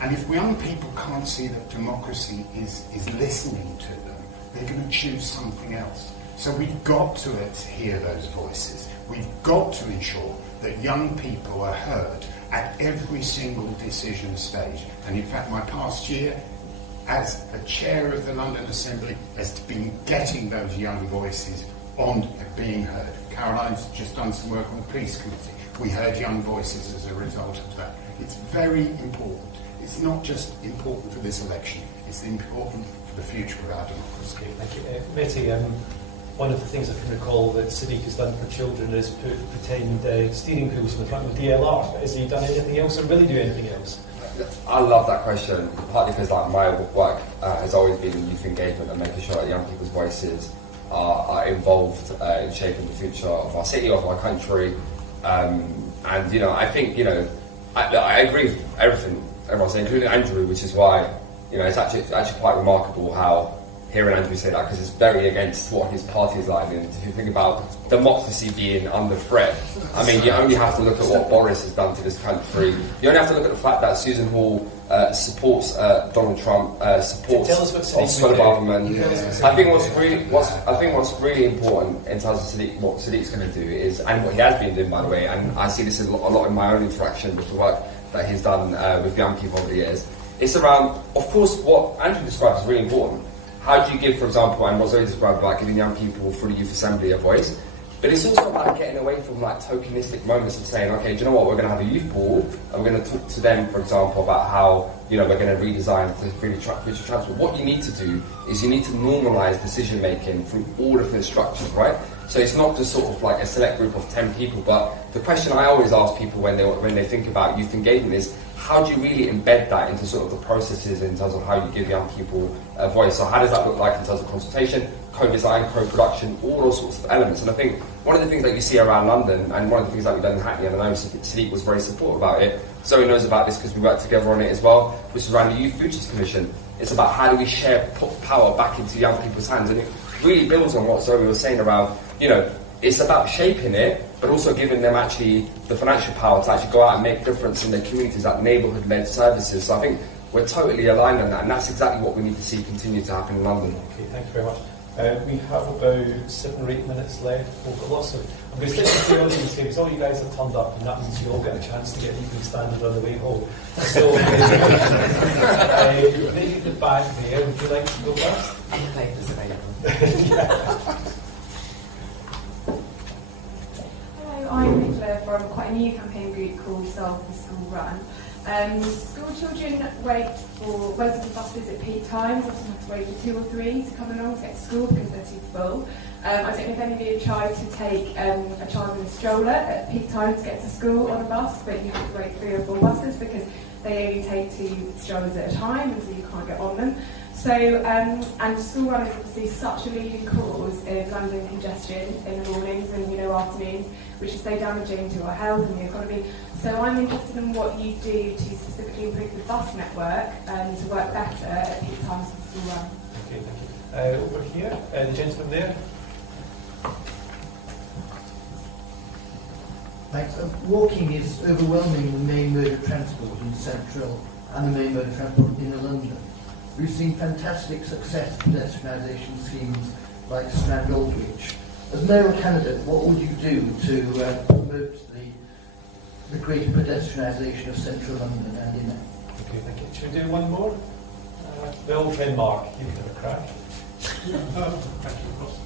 And if young people can't see that democracy is listening to them, they're going to choose something else. So we've got to hear those voices. We've got to ensure that young people are heard at every single decision stage. And in fact, my past year, as a chair of the London Assembly, has been getting those young voices on being heard. Caroline's just done some work on the police committee. We heard young voices as a result of that. It's very important. It's not just important for this election, it's important for the future of our democracy. Okay, thank you. Mehdi, one of the things I can recall that Sadiq has done for children is put pretend steering wheels in the front of the DLR. But has he done anything else or really do anything else? I love that question, partly because my work has always been in youth engagement and making sure that young people's voices are involved in shaping the future of our city, of our country. And, I think, I agree with everything everyone's saying, including Andrew, which is why, it's actually quite remarkable how hearing Andrew say that, because it's very against what his party is like. And if you think about democracy being under threat, I mean, you only have to look at what Boris has done to this country. You only have to look at the fact that Susan Hall supports Donald Trump, supports the Australian government. I think what's really important in terms of what Sadiq's going to do is, and what he has been doing, by the way, and I see this a lot in my own interaction with the work that he's done with young people over the years. It's around, of course, what Andrew describes is really important. How do you give, for example, and what's already described about giving young people through the Youth Assembly a voice? But it's also about getting away from tokenistic moments of saying, okay, do you know what, we're going to have a youth ball, and we're going to talk to them, for example, about how we're going to redesign the future transport. What you need to do is you need to normalise decision making through all of the structures, right? So it's not just sort of like a select group of 10 people, but the question I always ask people when they think about youth engagement is, how do you really embed that into sort of the processes in terms of how you give young people a voice? So how does that look like in terms of consultation, co-design, co-production, all those sorts of elements? And I think one of the things that you see around London, and one of the things that we've done in Hackney, and I know Sadiq was very supportive about it, Zoe knows about this because we worked together on it as well, which is around the Youth Futures Commission. It's about how do we put power back into young people's hands, and it really builds on what Zoe was saying around, it's about shaping it, but also giving them actually the financial power to actually go out and make a difference in their communities, like neighbourhood-led services. So I think we're totally aligned on that, and that's exactly what we need to see continue to happen in London. Okay, thank you very much. We have about 7 or 8 minutes left. We've got lots of... I'm going to stick with the audience here because all you guys have turned up, and that means you all get a chance to get evening standard on the way home. So, maybe the back there, would you like to go first? I'm papers available. I'm Nicola from quite a new campaign group called Solve the School Run. School children waited for buses at peak times, often have to wait for 2 or 3 to come along to get to school because they're too full. I don't know if any of you have tried to take a child in a stroller at peak time to get to school on a bus, but you have to wait 3 or 4 buses because they only take 2 strollers at a time, and so you can't get on them. So, and school run is obviously such a leading cause of London congestion in the mornings and afternoons, which is so damaging to our health and the economy. So I'm interested in what you do to specifically improve the bus network to work better at peak times of school run. Okay, thank you. Over here, the gentleman there. Thanks. Walking is overwhelmingly the main mode of transport in Central and the main mode of transport in London. We've seen fantastic success pedestrianisation schemes like Strand Aldwych. As mayoral candidate, what would you do to promote the greater pedestrianisation of Central London and in it? Okay, thank you. Should we do one more? The old friend Mark, you can have a crack. Thank you, of course.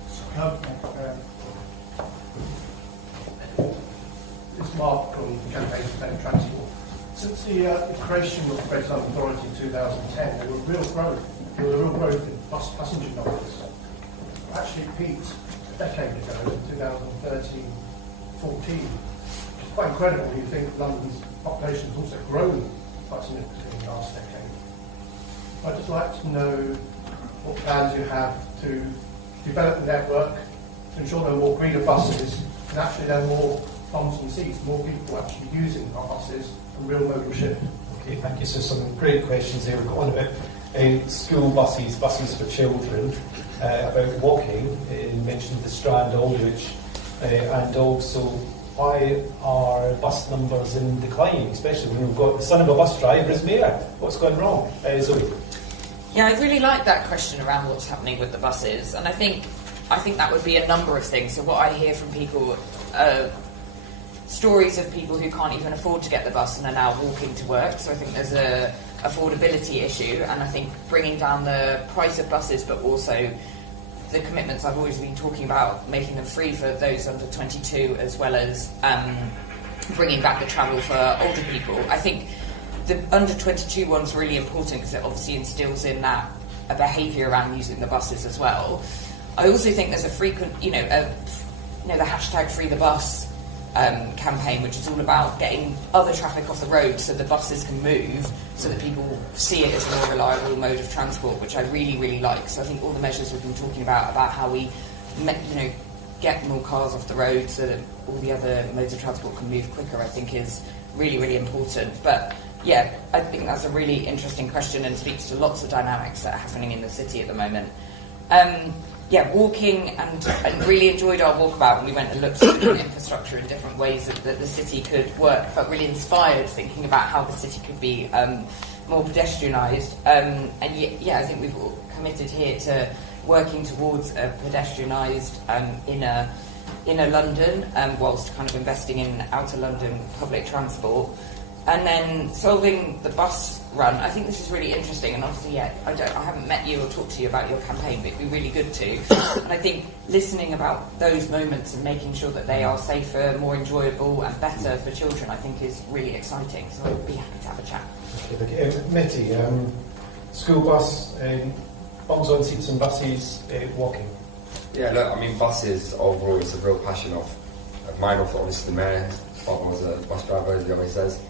It's Mark from the Campaign for Better Transport. Since the creation of the Greater London Authority in 2010, there was real growth in passenger numbers. Actually peaked a decade ago, in 2013-14, which is quite incredible when you think London's population has also grown quite significantly in the last decade. I'd just like to know what plans you have to develop the network, to ensure there are more greener buses, and actually there are more bums and seats, more people actually using our buses and real modal shift. Okay, thank you. So some great questions there. We're going about school buses, buses for children, about walking. You mentioned the Strand, Aldwych, and also why are bus numbers in decline, especially when we've got the son of a bus driver as mayor? What's going wrong? Zoe? Yeah, I really like that question around what's happening with the buses, and I think that would be a number of things. So what I hear from people, stories of people who can't even afford to get the bus and are now walking to work. So I think there's a affordability issue, and I think bringing down the price of buses, but also the commitments I've always been talking about, making them free for those under 22, as well as bringing back the travel for older people. I think the under 22 one's really important because it obviously instills in that a behaviour around using the buses as well. I also think there's a frequent, the hashtag Free the Bus campaign, which is all about getting other traffic off the road so the buses can move, so that people see it as a more reliable mode of transport, which I really, really like. So I think all the measures we've been talking about how we, get more cars off the road so that all the other modes of transport can move quicker, I think is really, really important. But yeah, I think that's a really interesting question and speaks to lots of dynamics that are happening in the city at the moment. Walking and really enjoyed our walkabout, and we went and looked at different infrastructure in different ways that the city could work. Felt really inspired thinking about how the city could be more pedestrianised. I think we've all committed here to working towards a pedestrianised inner London, whilst kind of investing in outer London public transport. And then solving the bus run, I think this is really interesting, and obviously, I haven't met you or talked to you about your campaign, but it'd be really good to. And I think listening about those moments and making sure that they are safer, more enjoyable, and better for children, I think is really exciting. So I'd be happy to have a chat. Okay, Mitty, school bus, bums on seats and buses, walking. Yeah, look, I mean, buses overall is a real passion of mine. Obviously, the mayor, father was a bus driver, as he always says.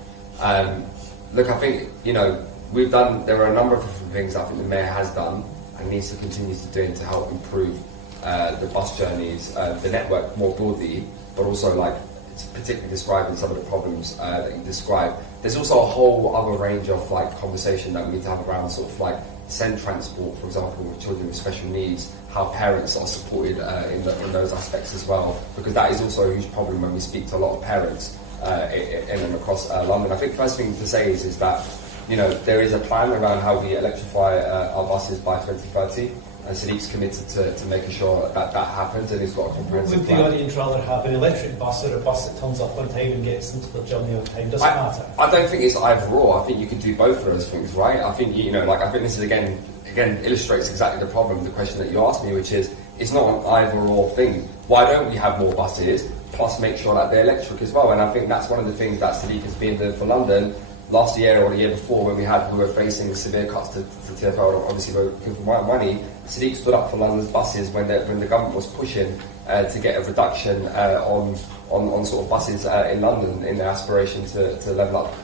Look, I think, there are a number of different things I think the mayor has done and needs to continue to do to help improve the bus journeys, the network more broadly, but also it's particularly describing some of the problems that you described. There's also a whole other range of conversation that we need to have around send transport, for example, with children with special needs, how parents are supported in those aspects as well, because that is also a huge problem when we speak to a lot of parents in and across London. I think the first thing to say is that there is a plan around how we electrify our buses by 2030, and Sadiq's committed to making sure that happens, and he's got a comprehensive plan. Would the audience rather have an electric bus or a bus that turns up on time and gets into the journey on time? Doesn't matter. I don't think it's either or. I think you can do both of those things, right? I think I think this is again illustrates exactly the problem, the question that you asked me, which is it's not an either or thing. Why don't we have more buses? Plus make sure that they're electric as well. And I think that's one of the things that Sadiq has been doing for London last year or the year before, when we were facing severe cuts to TfL, obviously we were looking for more money. Sadiq stood up for London's buses when the government was pushing to get a reduction on sort of buses in London in their aspiration to level up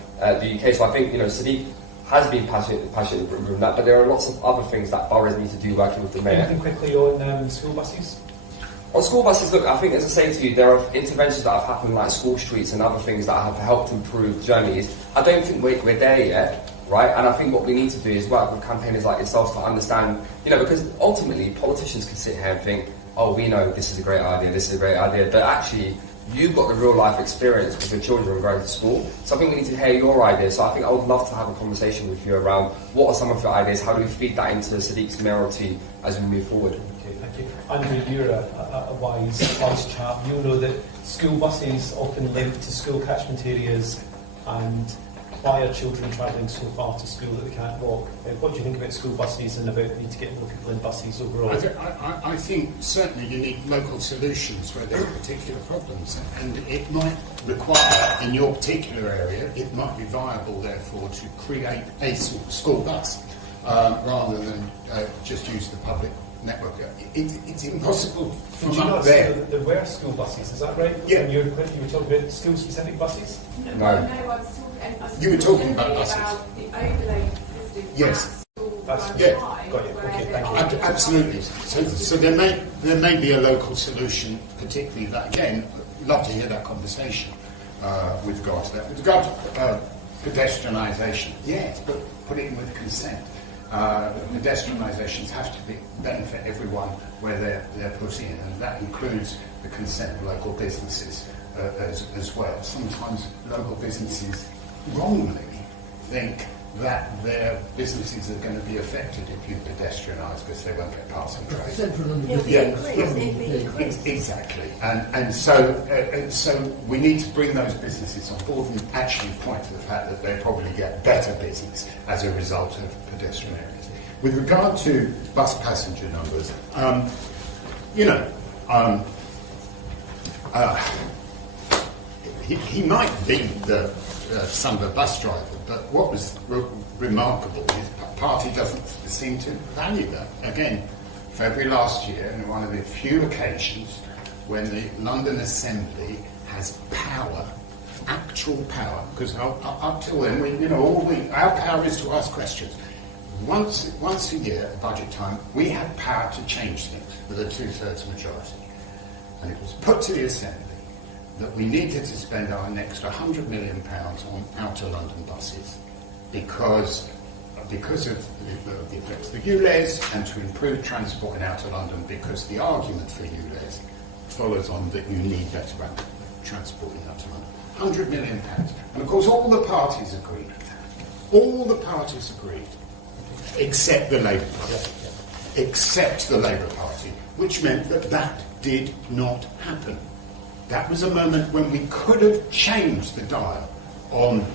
the UK. So I think Sadiq has been passionate from that, but there are lots of other things that boroughs need to do working with the mayor. Anything quickly on school buses? On school buses, look, I think, as I say to you, there are interventions that have happened like school streets and other things that have helped improve journeys. I don't think we're there yet, right? And I think what we need to do is work with campaigners like yourselves to understand, because ultimately politicians can sit here and think, oh, we know this is a great idea, but actually you've got the real life experience with your children going to school. So I think we need to hear your ideas. So I think I would love to have a conversation with you around what are some of your ideas, how do we feed that into Sadiq's mayoralty as we move forward. Andrew, you're a wise chap. You know that school buses often linked to school catchment areas and why are children travelling so far to school that they can't walk? What do you think about school buses and about the need to get more people in buses overall? I think certainly you need local solutions where there are particular problems, and it might require, in your particular area, it might be viable, therefore, to create a school bus rather than just use the public network. It's impossible from Did you up not there. say that there were school buses, is that right? Yeah. And you were talking about school-specific buses? No. I was talking, You were talking about buses. about the overlay system. Yes. That's yeah. Got it. Okay, thank you. Absolutely. So there may be a local solution, particularly that, again, love to hear that conversation with regard to that. With regard to pedestrianisation, yes, but put it in with consent. Pedestrianisations have to benefit everyone where they're put in, and that includes the consent of local businesses as well. Sometimes local businesses wrongly think that their businesses are going to be affected if you pedestrianise because they won't get passing trade. Central London. Exactly, and so we need to bring those businesses on board and actually point to the fact that they probably get better business as a result of pedestrian areas. With regard to bus passenger numbers, he might be the son of a bus driver, but what was remarkable is the party doesn't seem to value that. Again, February last year, and one of the few occasions when the London Assembly has power, actual power, because up till then, our power is to ask questions. Once a year, at budget time, we have power to change things with a 2/3 majority. And it was put to the Assembly that we needed to spend our next £100 million on outer London buses because of the effects of the ULEZ and to improve transport in outer London, because the argument for ULEZ follows on that you need better transport in outer London. £100 million. And of course all the parties agreed with that. All the parties agreed, except the Labour Party. Except the Labour Party, which meant that did not happen. That was a moment when we could have changed the dial on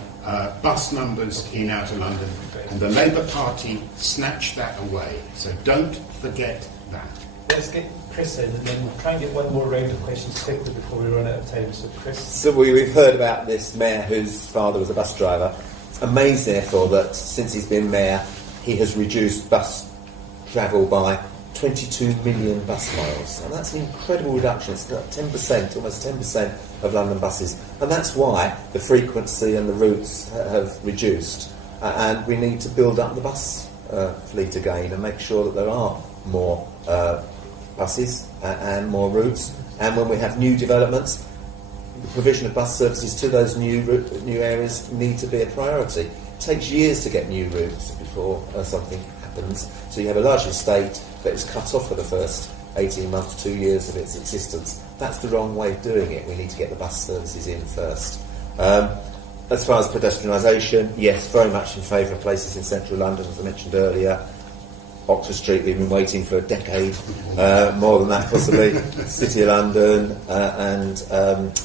bus numbers in outer London, and the Labour Party snatched that away. So don't forget that. Let's get Chris in, and then we'll try and get one more round of questions quickly before we run out of time. So Chris. So we've heard about this mayor whose father was a bus driver. Amazed, therefore, that since he's been mayor, he has reduced bus travel by 22 million bus miles, and that's an incredible reduction. It's about 10%, almost 10% of London buses, and that's why the frequency and the routes have reduced, and we need to build up the bus fleet again and make sure that there are more buses and more routes, and when we have new developments, the provision of bus services to those new areas need to be a priority. It takes years to get new routes before something happens, so you have a large estate that is cut off for the first 18 months, 2 years of its existence. That's the wrong way of doing it. We need to get the bus services in first. As far as pedestrianisation, yes, very much in favour of places in central London, as I mentioned earlier. Oxford Street, we've been waiting for a decade, more than that possibly, City of London and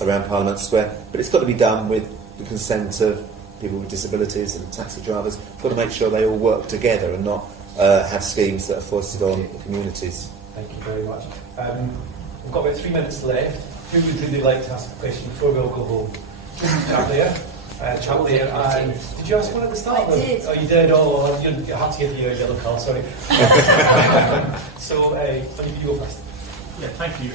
around Parliament Square. But it's got to be done with the consent of people with disabilities and taxi drivers. Got to make sure they all work together and not have schemes that are foisted on the communities. Thank you very much. We've got about 3 minutes left. Who would really like to ask a question before we all go home? Chap there. Did you ask one at the start? I did. Oh, you did? Oh, you have to give you a yellow card, sorry. So, you go first. Yeah, thank you.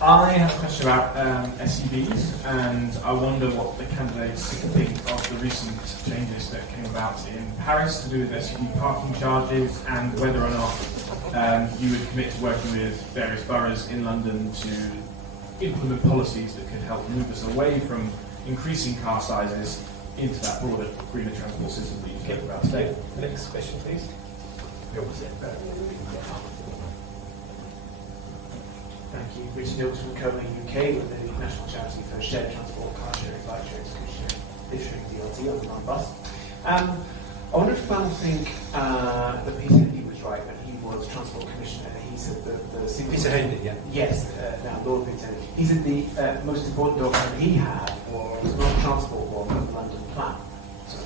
I have a question about SUVs, and I wonder what the candidates think of the recent changes that came about in Paris to do with SUV parking charges, and whether or not you would commit to working with various boroughs in London to implement policies that could help move us away from increasing car sizes into that broader greener transport system that you talked about today. Next question, please. Thank you. Richard Hills from Coleman UK with the National Charity for Shared Transport, Car Sharing, Bike Sharing, Scooter Sharing, Lift Sharing DLT on the non-bus. I wonder if people think that Peter Hendy was right when he was Transport Commissioner. He said that the single... Peter Hendy, yeah. Yes, now Lord Peter Hendy. He said the most important document he had was not a transport one, but the London Plan. So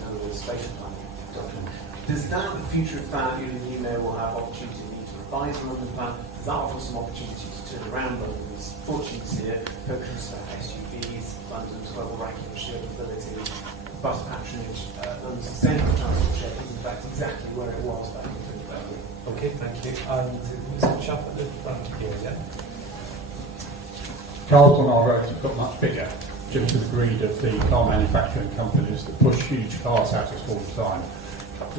legislation planning document. Does that, the future of that, you in the email will have opportunity to revise the London plan, does that offer some opportunity to turn around London's fortunes here, focus on SUVs, London's global ranking of shared mobility, bus patronage, London's sustainable transport share is in fact exactly where it was back in 2013. Okay, thank you. And was it chap at the front here, yeah? Cars on our roads have got much bigger due to the greed of the car manufacturing companies that push huge cars at us all the time.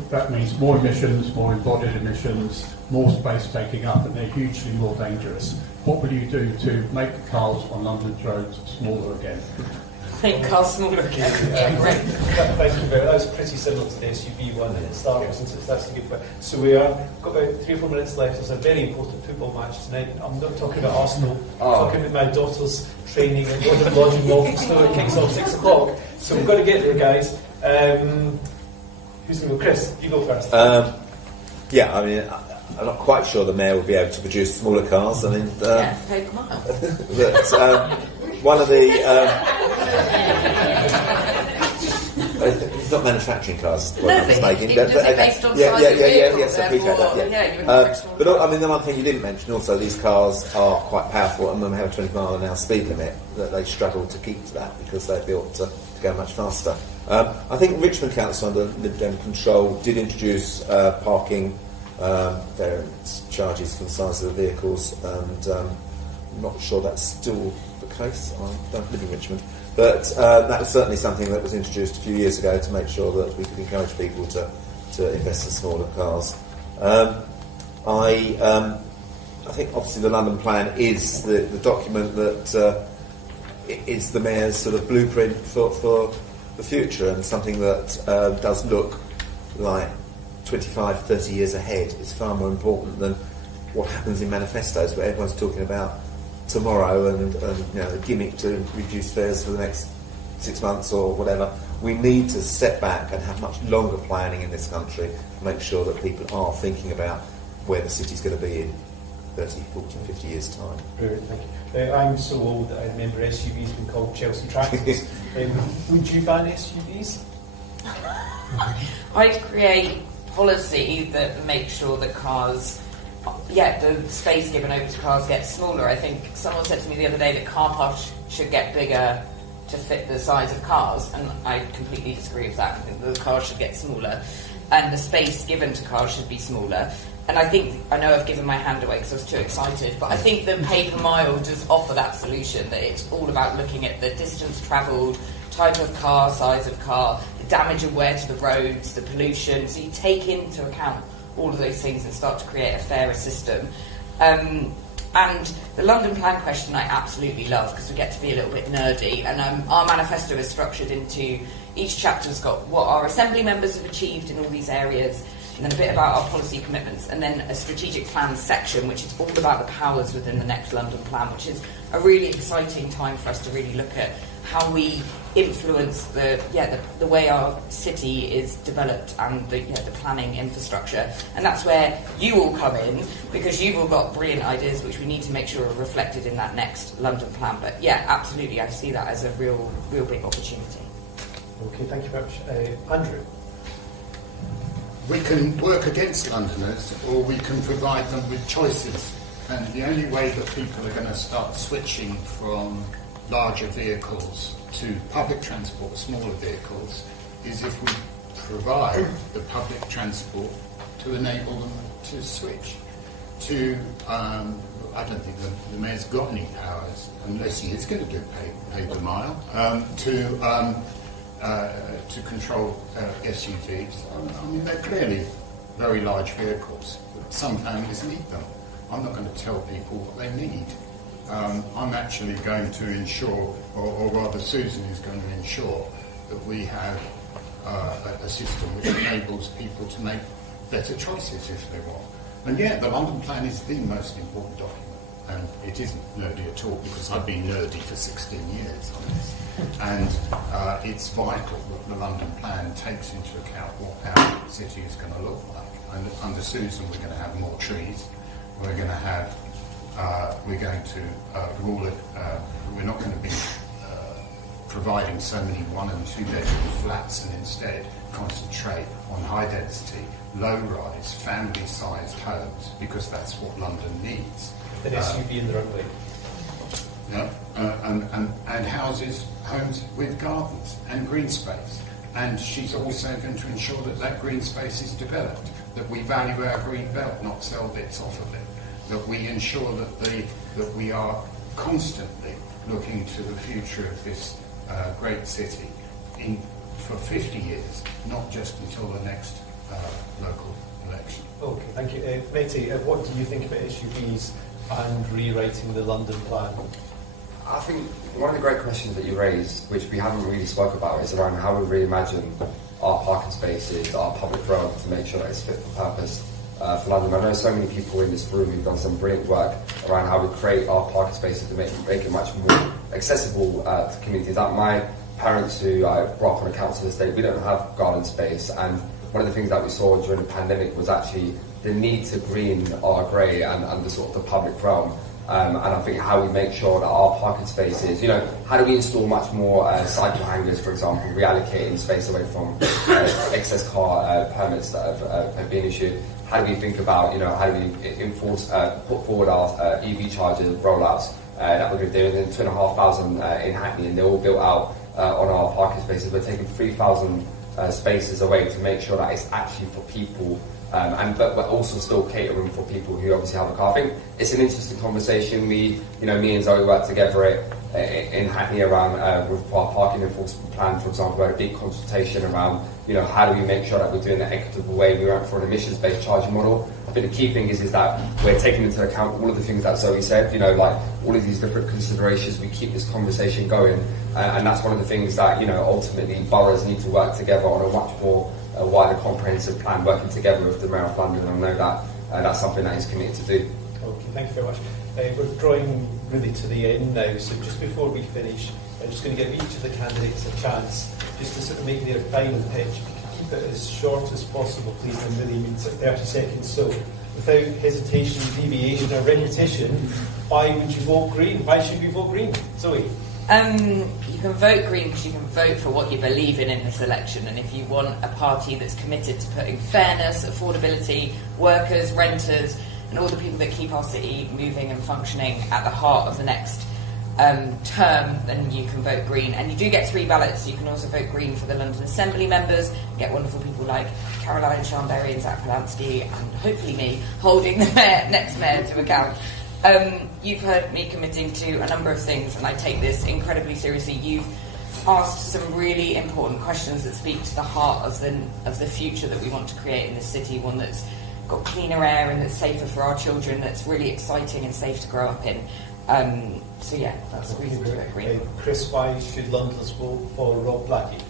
That means more emissions, more embodied emissions, more space taking up, and they're hugely more dangerous. What will you do to make the cars on London's roads smaller again? Make cars smaller again. Thank you very much. That was pretty similar to the SUV one at Star Wars, and that's a good point. So we are got about 3 or 4 minutes left. There's a very important football match tonight. I'm not talking about Arsenal. I'm talking about my daughter's training at London Lodging Walthamstow. It kicks off 6 o'clock. So we've got to get there, guys. Who's going to go? Chris, you go first. Yeah, I mean, I'm not quite sure the mayor will be able to produce smaller cars. I mean, take them out. But one of the it's not manufacturing cars, is the point I'm making. But based on size of vehicle, yes, I appreciate that. But I mean, the one thing you didn't mention also, these cars are quite powerful, and when they have a 20-mile-an-hour speed limit, that they struggle to keep to that because they're built to go much faster. I think Richmond Council under Lib Dem control did introduce parking variance charges for the size of the vehicles, and I'm not sure that's still the case. I don't live in Richmond, but that was certainly something that was introduced a few years ago to make sure that we could encourage people to invest in smaller cars. I think obviously the London Plan is the document that is the mayor's sort of blueprint for the future, and something that does look like 25, 30 years ahead. Is far more important than what happens in manifestos where everyone's talking about tomorrow and you know, a gimmick to reduce fares for the next 6 months or whatever. We need to step back and have much longer planning in this country to make sure that people are thinking about where the city's going to be in 30, 40, 50 years' time. Brilliant, thank you. I'm so old that I remember SUVs being called Chelsea tractors. Would you ban SUVs? I'd create policy that makes sure that cars, the space given over to cars gets smaller. I think someone said to me the other day that car parks should get bigger to fit the size of cars, and I completely disagree with that. I think the cars should get smaller, and the space given to cars should be smaller. And I know I've given my hand away because I was too excited, but I think the pay per mile does offer that solution, that it's all about looking at the distance travelled, type of car, size of car, the damage and wear to the roads, the pollution. So you take into account all of those things and start to create a fairer system. And the London Plan question I absolutely love because we get to be a little bit nerdy, and our manifesto is structured into, each chapter's got what our Assembly members have achieved in all these areas, and then a bit about our policy commitments, and then a strategic plan section which is all about the powers within the next London Plan, which is a really exciting time for us to really look at how we influence the way our city is developed and the planning infrastructure. And that's where you all come in, because you've all got brilliant ideas which we need to make sure are reflected in that next London Plan. But yeah, absolutely, I see that as a real big opportunity. Okay, thank you very much. Andrew? We can work against Londoners, or we can provide them with choices. And the only way that people are going to start switching from larger vehicles to public transport, smaller vehicles, is if we provide the public transport to enable them to switch. I don't think the mayor's got any powers, unless he is going to do pay per mile, to control SUVs. I mean, they're clearly very large vehicles, but some families need them. I'm not going to tell people what they need. I'm actually going to ensure, or rather Susan is going to ensure, that we have a system which enables people to make better choices if they want. And yeah, the London Plan is the most important document. And it isn't nerdy at all, because I've been nerdy for 16 years on this. And it's vital that the London Plan takes into account what our city is going to look like. And under Susan, we're going to have more trees. We're going to have, we're going to rule it, we're not going to be providing so many 1 and 2 bedroom flats and instead concentrate on high density, low rise, family sized homes, because that's what London needs. An SUV in the runway. And homes with gardens and green space. And she's also going to ensure that that green space is developed, that we value our green belt, not sell bits off of it, that we ensure that we are constantly looking to the future of this great city for 50 years, not just until the next local election. Okay, thank you. Matey, what do you think about SUVs and rewriting the London plan? I think one of the great questions that you raised, which we haven't really spoke about, is around how we reimagine our parking spaces, our public realm, to make sure that it's fit for purpose for London. I know so many people in this room who've done some brilliant work around how we create our parking spaces to make it much more accessible to communities. Like my parents, who I brought up on a council estate, we don't have garden space, and one of the things that we saw during the pandemic was actually the need to green our grey and the sort of the public realm. And I think how we make sure that our parking spaces, how do we install much more cycle hangers, for example, reallocating space away from excess car permits that have been issued. How do we think about, how do we put forward our EV charger rollouts that we're going to do? And then 2,500 in Hackney, and they're all built out on our parking spaces. We're taking 3,000 spaces away to make sure that it's actually for people. But we're also still catering for people who obviously have a car. I think it's an interesting conversation. Me and Zoe worked together in Hackney around with our parking enforcement plan, for example. We had a big consultation around, how do we make sure that we're doing it in an equitable way. We went for an emissions-based charging model. I think the key thing is that we're taking into account all of the things that Zoe said, like all of these different considerations. We keep this conversation going, and that's one of the things that, ultimately boroughs need to work together on a much more a wider comprehensive plan, working together with the Mayor of London. I know that that's something that he's committed to do. Okay, thank you very much. We're drawing really to the end now, so just before we finish, I'm just going to give each of the candidates a chance just to sort of make their final pitch. If you can keep it as short as possible, please, and really mean 30 seconds. So, without hesitation, deviation, or repetition, why would you vote Green? Why should we vote Green? Zoe? You can vote Green because you can vote for what you believe in this election, and if you want a party that's committed to putting fairness, affordability, workers, renters, and all the people that keep our city moving and functioning at the heart of the next term, then you can vote Green. And you do get 3 ballots. You can also vote Green for the London Assembly members, get wonderful people like Caroline Sharnberry and Zach Polanski, and hopefully me, holding the next mayor to account. You've heard me committing to a number of things, and I take this incredibly seriously. You've asked some really important questions that speak to the heart of the future that we want to create in this city, one that's got cleaner air and that's safer for our children, that's really exciting and safe to grow up in. So yeah, that's the reason to agree. Chris, why should Londoners vote for Rob Blackie?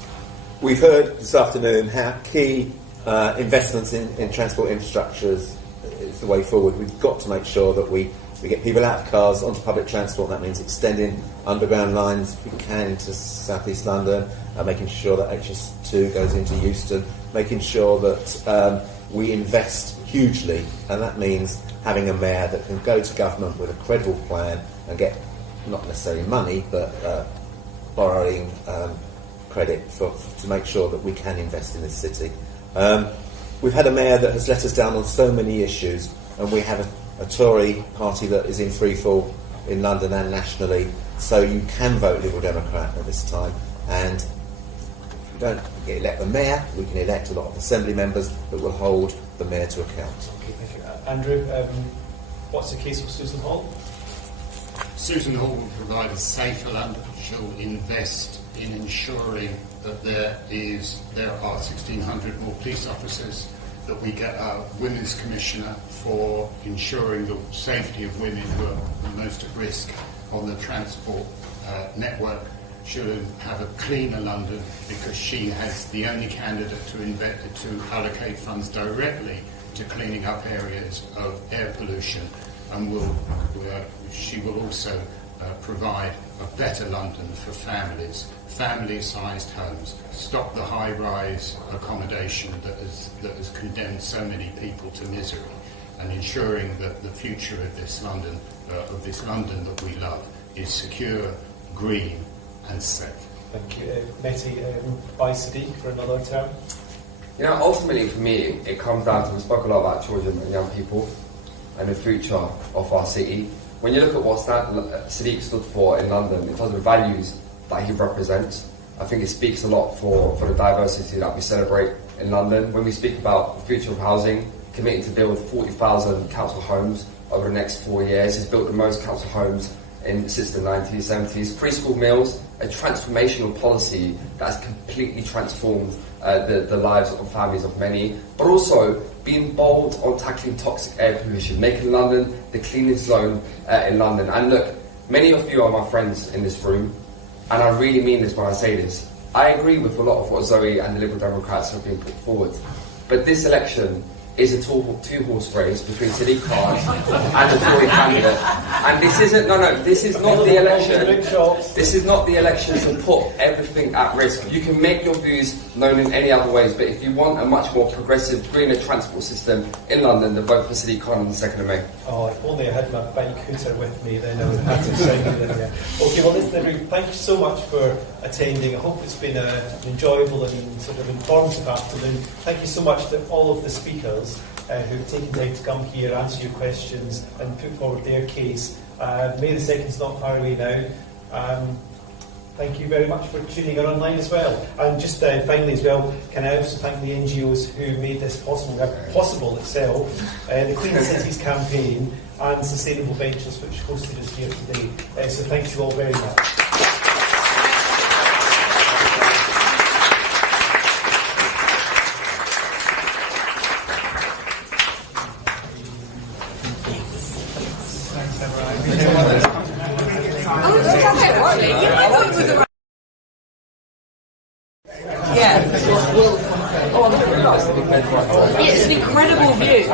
We've heard this afternoon how key investments in transport infrastructures is the way forward. We've got to make sure that we get people out of cars onto public transport. That means extending underground lines, if we can, into South East London, making sure that HS2 goes into Euston, making sure that we invest hugely, and that means having a mayor that can go to government with a credible plan and get not necessarily money, but borrowing credit to make sure that we can invest in this city. We've had a mayor that has let us down on so many issues, and we have a Tory party that is in freefall in London and nationally, so you can vote Liberal Democrat at this time, and if we don't elect the mayor, we can elect a lot of assembly members that will hold the mayor to account. Okay, thank you. Andrew, what's the case for Susan Hall? Susan Hall will provide a safer London. She'll invest in ensuring that there are 1,600 more police officers, that we get a Women's Commissioner for ensuring the safety of women who are the most at risk on the transport network. She'll have a cleaner London because she has the only candidate to allocate funds directly to cleaning up areas of air pollution, and she will also provide a better London for families, family-sized homes, stop the high-rise accommodation that has condemned so many people to misery, and ensuring that the future of this London that we love, is secure, green, and safe. Thank you. Mehdi, by Sadiq for another term. You know, ultimately for me, it comes down to, we spoke a lot about children and young people and the future of our city. When you look at what Sadiq stood for in London, in terms of values that he represents, I think it speaks a lot for the diversity that we celebrate in London. When we speak about the future of housing, committing to build 40,000 council homes over the next 4 years. He's built the most council homes since the 1970s. Preschool meals, a transformational policy that's completely transformed the lives of families of many, but also being bold on tackling toxic air pollution, making London the cleanest zone in London. And look, many of you are my friends in this room, and I really mean this when I say this. I agree with a lot of what Zoe and the Liberal Democrats have been put forward, but this election is a two-horse race between Sadiq Khan and the Tory candidate. And this isn't, this is not the election. This is not the election to put everything at risk. You can make your views known in any other ways, but if you want a much more progressive, greener transport system in London, then vote for Sadiq Khan on the 2nd of May. Oh, if only I had my bike hooter with me, then I would have to sign it in there. Okay, well listen everybody, thank you so much for attending. I hope it's been an enjoyable and sort of informative afternoon. Thank you so much to all of the speakers who've taken time to come here, answer your questions and put forward their case. May the 2nd's not far away now. Thank you very much for tuning in online as well. And just finally as well, can I also thank the NGOs who made this possible itself, the Clean Cities campaign and Sustainable Ventures, which hosted us here today. So thank you all very much. Yeah, it's an incredible view.